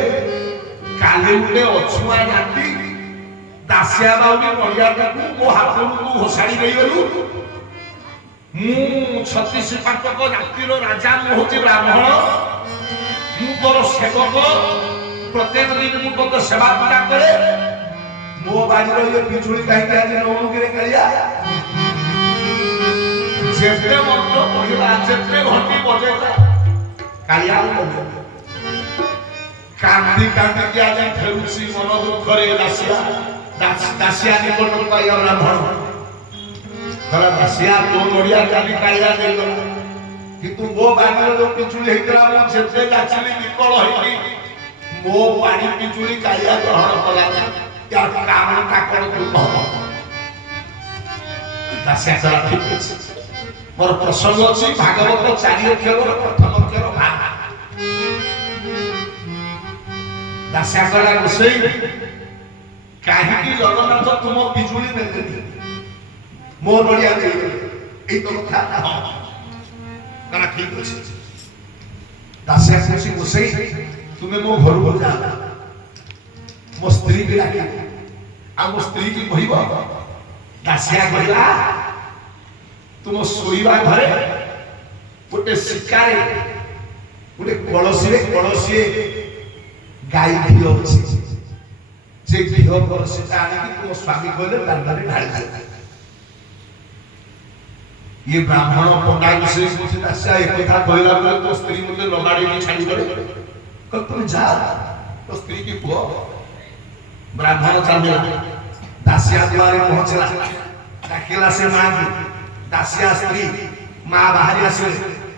काले उडे अछुआ जाती दासिया बाउनी नडिया को मो हाथ को घोसाड़ी देई गलु मु 36 पाटक जातिर राजा मु होछि ब्राह्मण मु तोर सेवक प्रत्येक दिन मु तो सेवा पूजा करे मो बाजीरो ये पिछुली काहे के आज नौनु के करिया जेते मंत्र पढ़िला जेते घंटी बजेला कालिया कांदी कांदी के आज फेरुची मन दुख रे दासिया निकट पाइया ब्राह्मण तला दासिया तो नडिया जानी कालिया दे गला किंतु मो बाजीरो जो पिछुली हेतरा मु जेते जाचली विकल होई मो पानी पिछुली कालिया ग्रहण कला यार कारण का कोन दुख हो दासिया चला ठीक अछि मोर प्रसंग अछि भागवत 4 अक्षर प्रथम अक्षर भा दासिया कला गुसई काहे कि जगन्नाथ तुम पिछुली देते मो नडिया दे ए तो कथा कना ठीक अछि दासिया से गुसई तुम्हें मो घर को जा मो स्त्री की डाकी आ मो स्त्री की कहबो दासिया कहला तुम सोईबा घरे गोटे शिकारे गोटे कलसी गाय घी अछि जे घी कलसीटा आनी कि तुम स्वामी कहले दांडरे ढाल दे ये ब्राह्मण पंडा विषय कुछ दासिया एक कथा कहला बोले तो स्त्री मुझे लगाड़ी में छाड़ी करे कल तुम जा तो स्त्री की पुआ ब्राह्मण चांदला दासिया द्वारे पहुंचला डाकिला से मां दासिया स्त्री मां बाहर आसे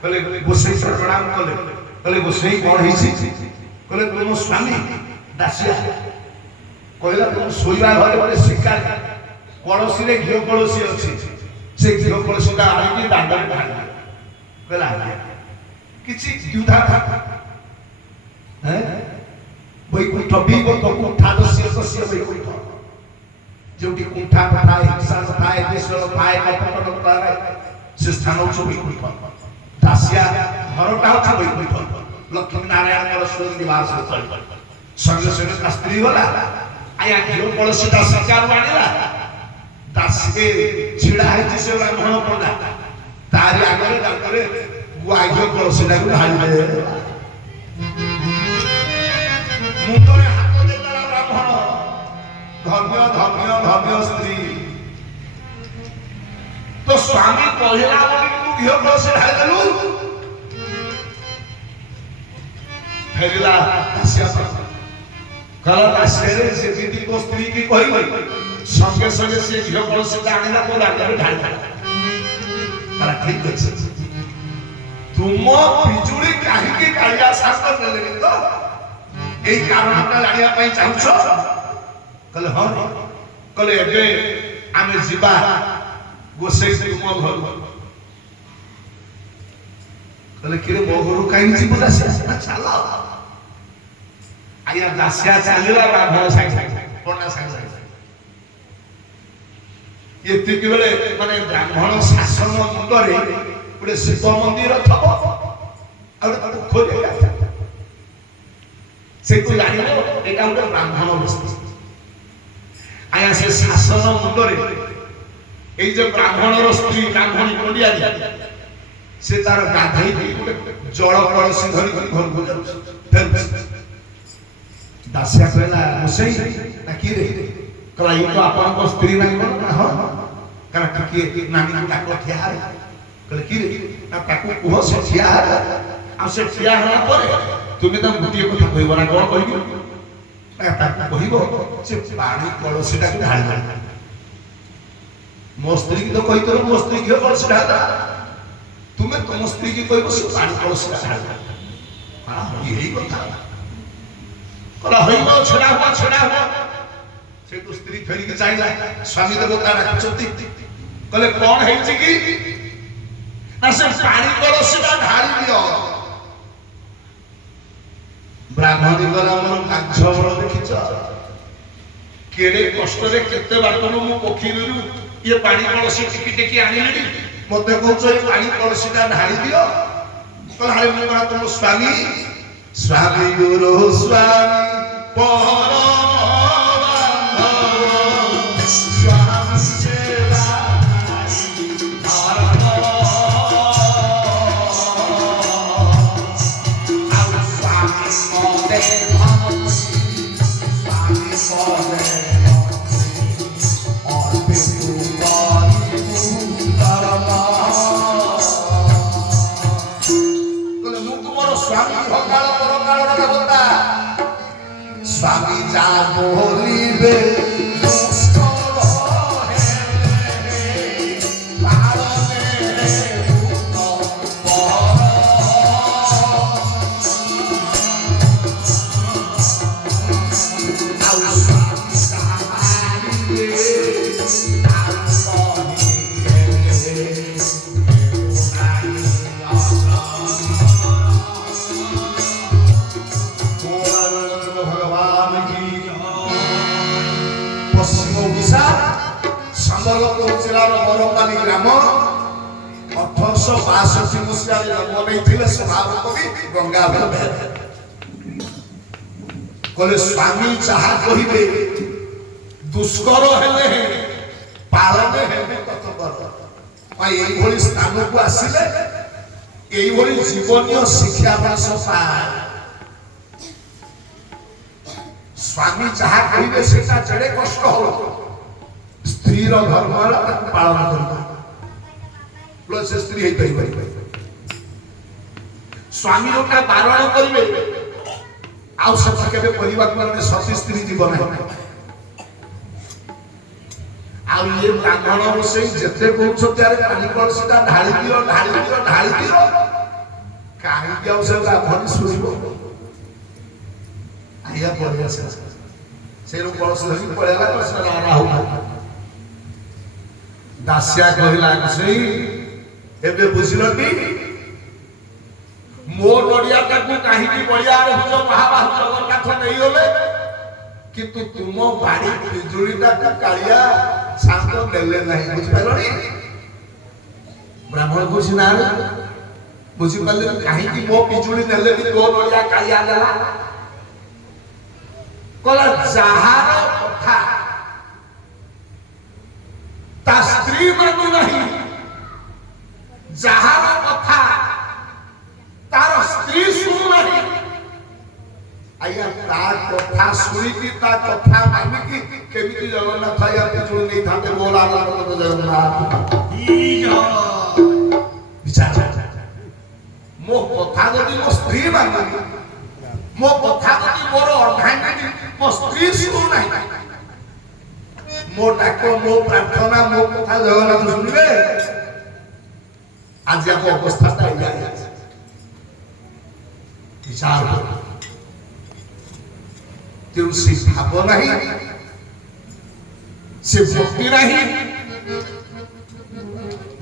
बोले गोसाई प्रणाम कले कहले गोसाई कौन हिसी कहले तुम स्वामी दासिया कहला तुम सोईबा घरे बोले शिकार कलसी रे घिओ कलसी अछि से घिओ कलसी ता आनी दांडा ढाल कहला किछि द्युधा था हैं वैकुंठ भी को तो कुंठा दस्य सस्य वैकुंठ जोटी कुंठा ଥାଏ ହିଂସା ଥାଏ ଦେଶର ଥାଏ କପଟ ଥାଏ ସେ ସ୍ଥାନ ହେଉଛି ବୈକୁଣ୍ଠ ଦାସିଆ ଘରଟା ହେଉଛି ବୈକୁଣ୍ଠ ଲକ୍ଷ୍ମୀ ନାରାୟଣଙ୍କର ସ୍ୱୟଂ ନିବାସ ସଙ୍ଗେ ସଙ୍ଗେ ତା ସ୍ତ୍ରୀ ଗଲା ଆୟା ଘିଅ କଳସୀଟା ଶିକାରୁ ଆଣିଲା ଦାସିକେ ଛିଡ଼ା ହେଇଛି ସେ ବ୍ରାହ୍ମଣ ପଣ୍ଡା ତାରି ଆଗରେ ତାପରେ ଗୁଆ ଘିଅ କଳସୀଟାକୁ ଢାଳିଲେ ମୁଣ୍ଡରେ ହାତ ଦେଇଦେଲା ବ୍ରାହ୍ମଣ धन्य धन्य धन्य स्त्री तो स्वामी कहला बोली तू घिओ कलसी ढाल देलु फेरिला दासिया कला दासिया से दीदी को स्त्री की कहि संगे संगे से घिओ कलसी आनिला को दांडे ढाल कला ठीक अछि तुम बिजुली काहे की कालिया शास्त्र देले तो एई कारणटा जानिया पई चाहछो कहले हाँ कहले एबे आमे जीवा गोसाई तुम घर कहले किरे मो घर काई जीव दासिया चला आया दासिया चलिला ब्राह्मण संग पंडा संग एतिक बेले माने ब्राह्मण शासन मुंडरे गोटे शिव मंदिर थब आ खोले से तू जानिबो एटा गोटे ब्राह्मण बस्ती आया से शासन मुंडरे এই যে ব্রাহ্মণর স্ত্রী ব্রাহ্মণী কলিয়ারি সে তার গাধাই জল কলসি ধরি ঘরକୁ যাଉଛି দাসিয়া କହିଲା গোসাই না কি রে କହିଲା এই তো ଆପଣଙ୍କ ସ୍ତ୍ରୀ ନାହିଁ ନା ହଁ କାରଣ ଟିକେ ନାନୀ ତାକୁ ଠିଆ ହେଲା କହିଲେ କି ରେ ନା ତାକୁ କୁହ ସେ ଠିଆ ହେଲା ଆଉ ସେ ଠିଆ ହେଲା ପରେ ତୁମେ ତାକୁ ଗୋଟିଏ କଥା କହିବ ନା କ'ଣ କହିବି ତାକୁ କହିବ ସେ ପାଣି କଳସୀଟାକୁ ଢାଳି ଢାଳି मो स्त्री की तो कही तो मो स्त्री घिओ कलसी ढाला तुम्हें तुम स्त्री की कही से पानी कलसी ढाला हां यही कथा कला होइबो छडा हुआ से तो स्त्री फेरी के चाइला स्वामी देवता डाकचती कहले कोन हेछि की ना से पानी कलसी ढाली दियो ब्राह्मण गला मन काछवर देखिछ केडे कष्ट रे केते बाटनु मु पोखिरु ये पानी कलसी टिकी टिकी आनिलेनी मते कहछ ये पानी कलसीटा ढाली दियो कहले मु कहा तुम स्वामी स्वामी गुरु स्वामी परम बांधव स्वामी सेवा धर्म आउ स्वामी पदे स्वामी पदे स्वामी जा बोलिबे दुष्ट रहे पारने भूत आउ स्वामी साहारिबे संबलपुर जिलार बरपाली ग्राम 1862 मसीहा जन्म नहीं स्वभाव कवि गंगाधर बेहेरा कहले स्वामी जहा कहिबे दुष्कर हेले पालने हेले तत्पर एई भली स्थान को आसिले एई भली जीवनीय शिक्षा पास पाए स्वामी जहा कहिबे सेटा जड़े कष्ट हो स्त्री रो धर्म पालन करबा प्लस स्त्री हे परिवार स्वामी रोटा बारण करिवे आउ सब केबे परिवार में सती स्त्री जीवन है आउ ये ब्राह्मण बसे जते कहउछ त्यारे पानी कलसीटा ढाली दियो କାହିଁକି ଆଉ ସେ ବ୍ରାହ୍ମଣ ଶୁଣିବ ଆଜ୍ଞା ପଳେଇ ଆସେ ସେଇରୁ କଳସ ଧରିକି ପଳେଇଲା କଳସ ରାହୁ ଦାସିଆ କହିଲା ସେଇ ଏବେ ବୁଝିଲଟି ମୋ ନଡ଼ିଆଟାକୁ କାହିଁକି ବଳିଆ ରହୁଛ ମହାବାହୁ ଜଗନ୍ନାଥ ନେଇଗଲେ କିନ୍ତୁ ତୁମ ବାଡ଼ି ପିଜୁଳିଟାକୁ କାଳିଆ ଶାନ୍ତ ନେଲେ ନାହିଁ ବୁଝିପାରିଲଣି ବ୍ରାହ୍ମଣ କହୁଛି ନା ବୁଝିପାରିଲେ କାହିଁକି ମୋ ପିଜୁଳି ନେଲେ ତୋ ନଡ଼ିଆ କାଳିଆ ଦେଲା କହିଲା ଯାହାର କଥା ତା ସ୍ତ୍ରୀ ମାନୁ ନାହିଁ ଯାହାର କଥା तार स्त्री सुनु नहीं आया ता कथा सुनिकी ता कथा मानिकी केमिति जगन्नाथ आया पिजुल नहीं थाते बोला तो जगन्नाथ विचार मो कथा जदि मो स्त्री मानिकी मो कथा जदि मोर अर्धांगिनी मो स्त्री सुनु नहीं मो डाको मो प्रार्थना मो कथा जगन्नाथ सुनिबे आज आप अवस्था ता आया विचार तेणु से भाव नहीं से भक्ति नहीं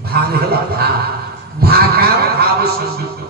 भाग भागार भाव संयुक्त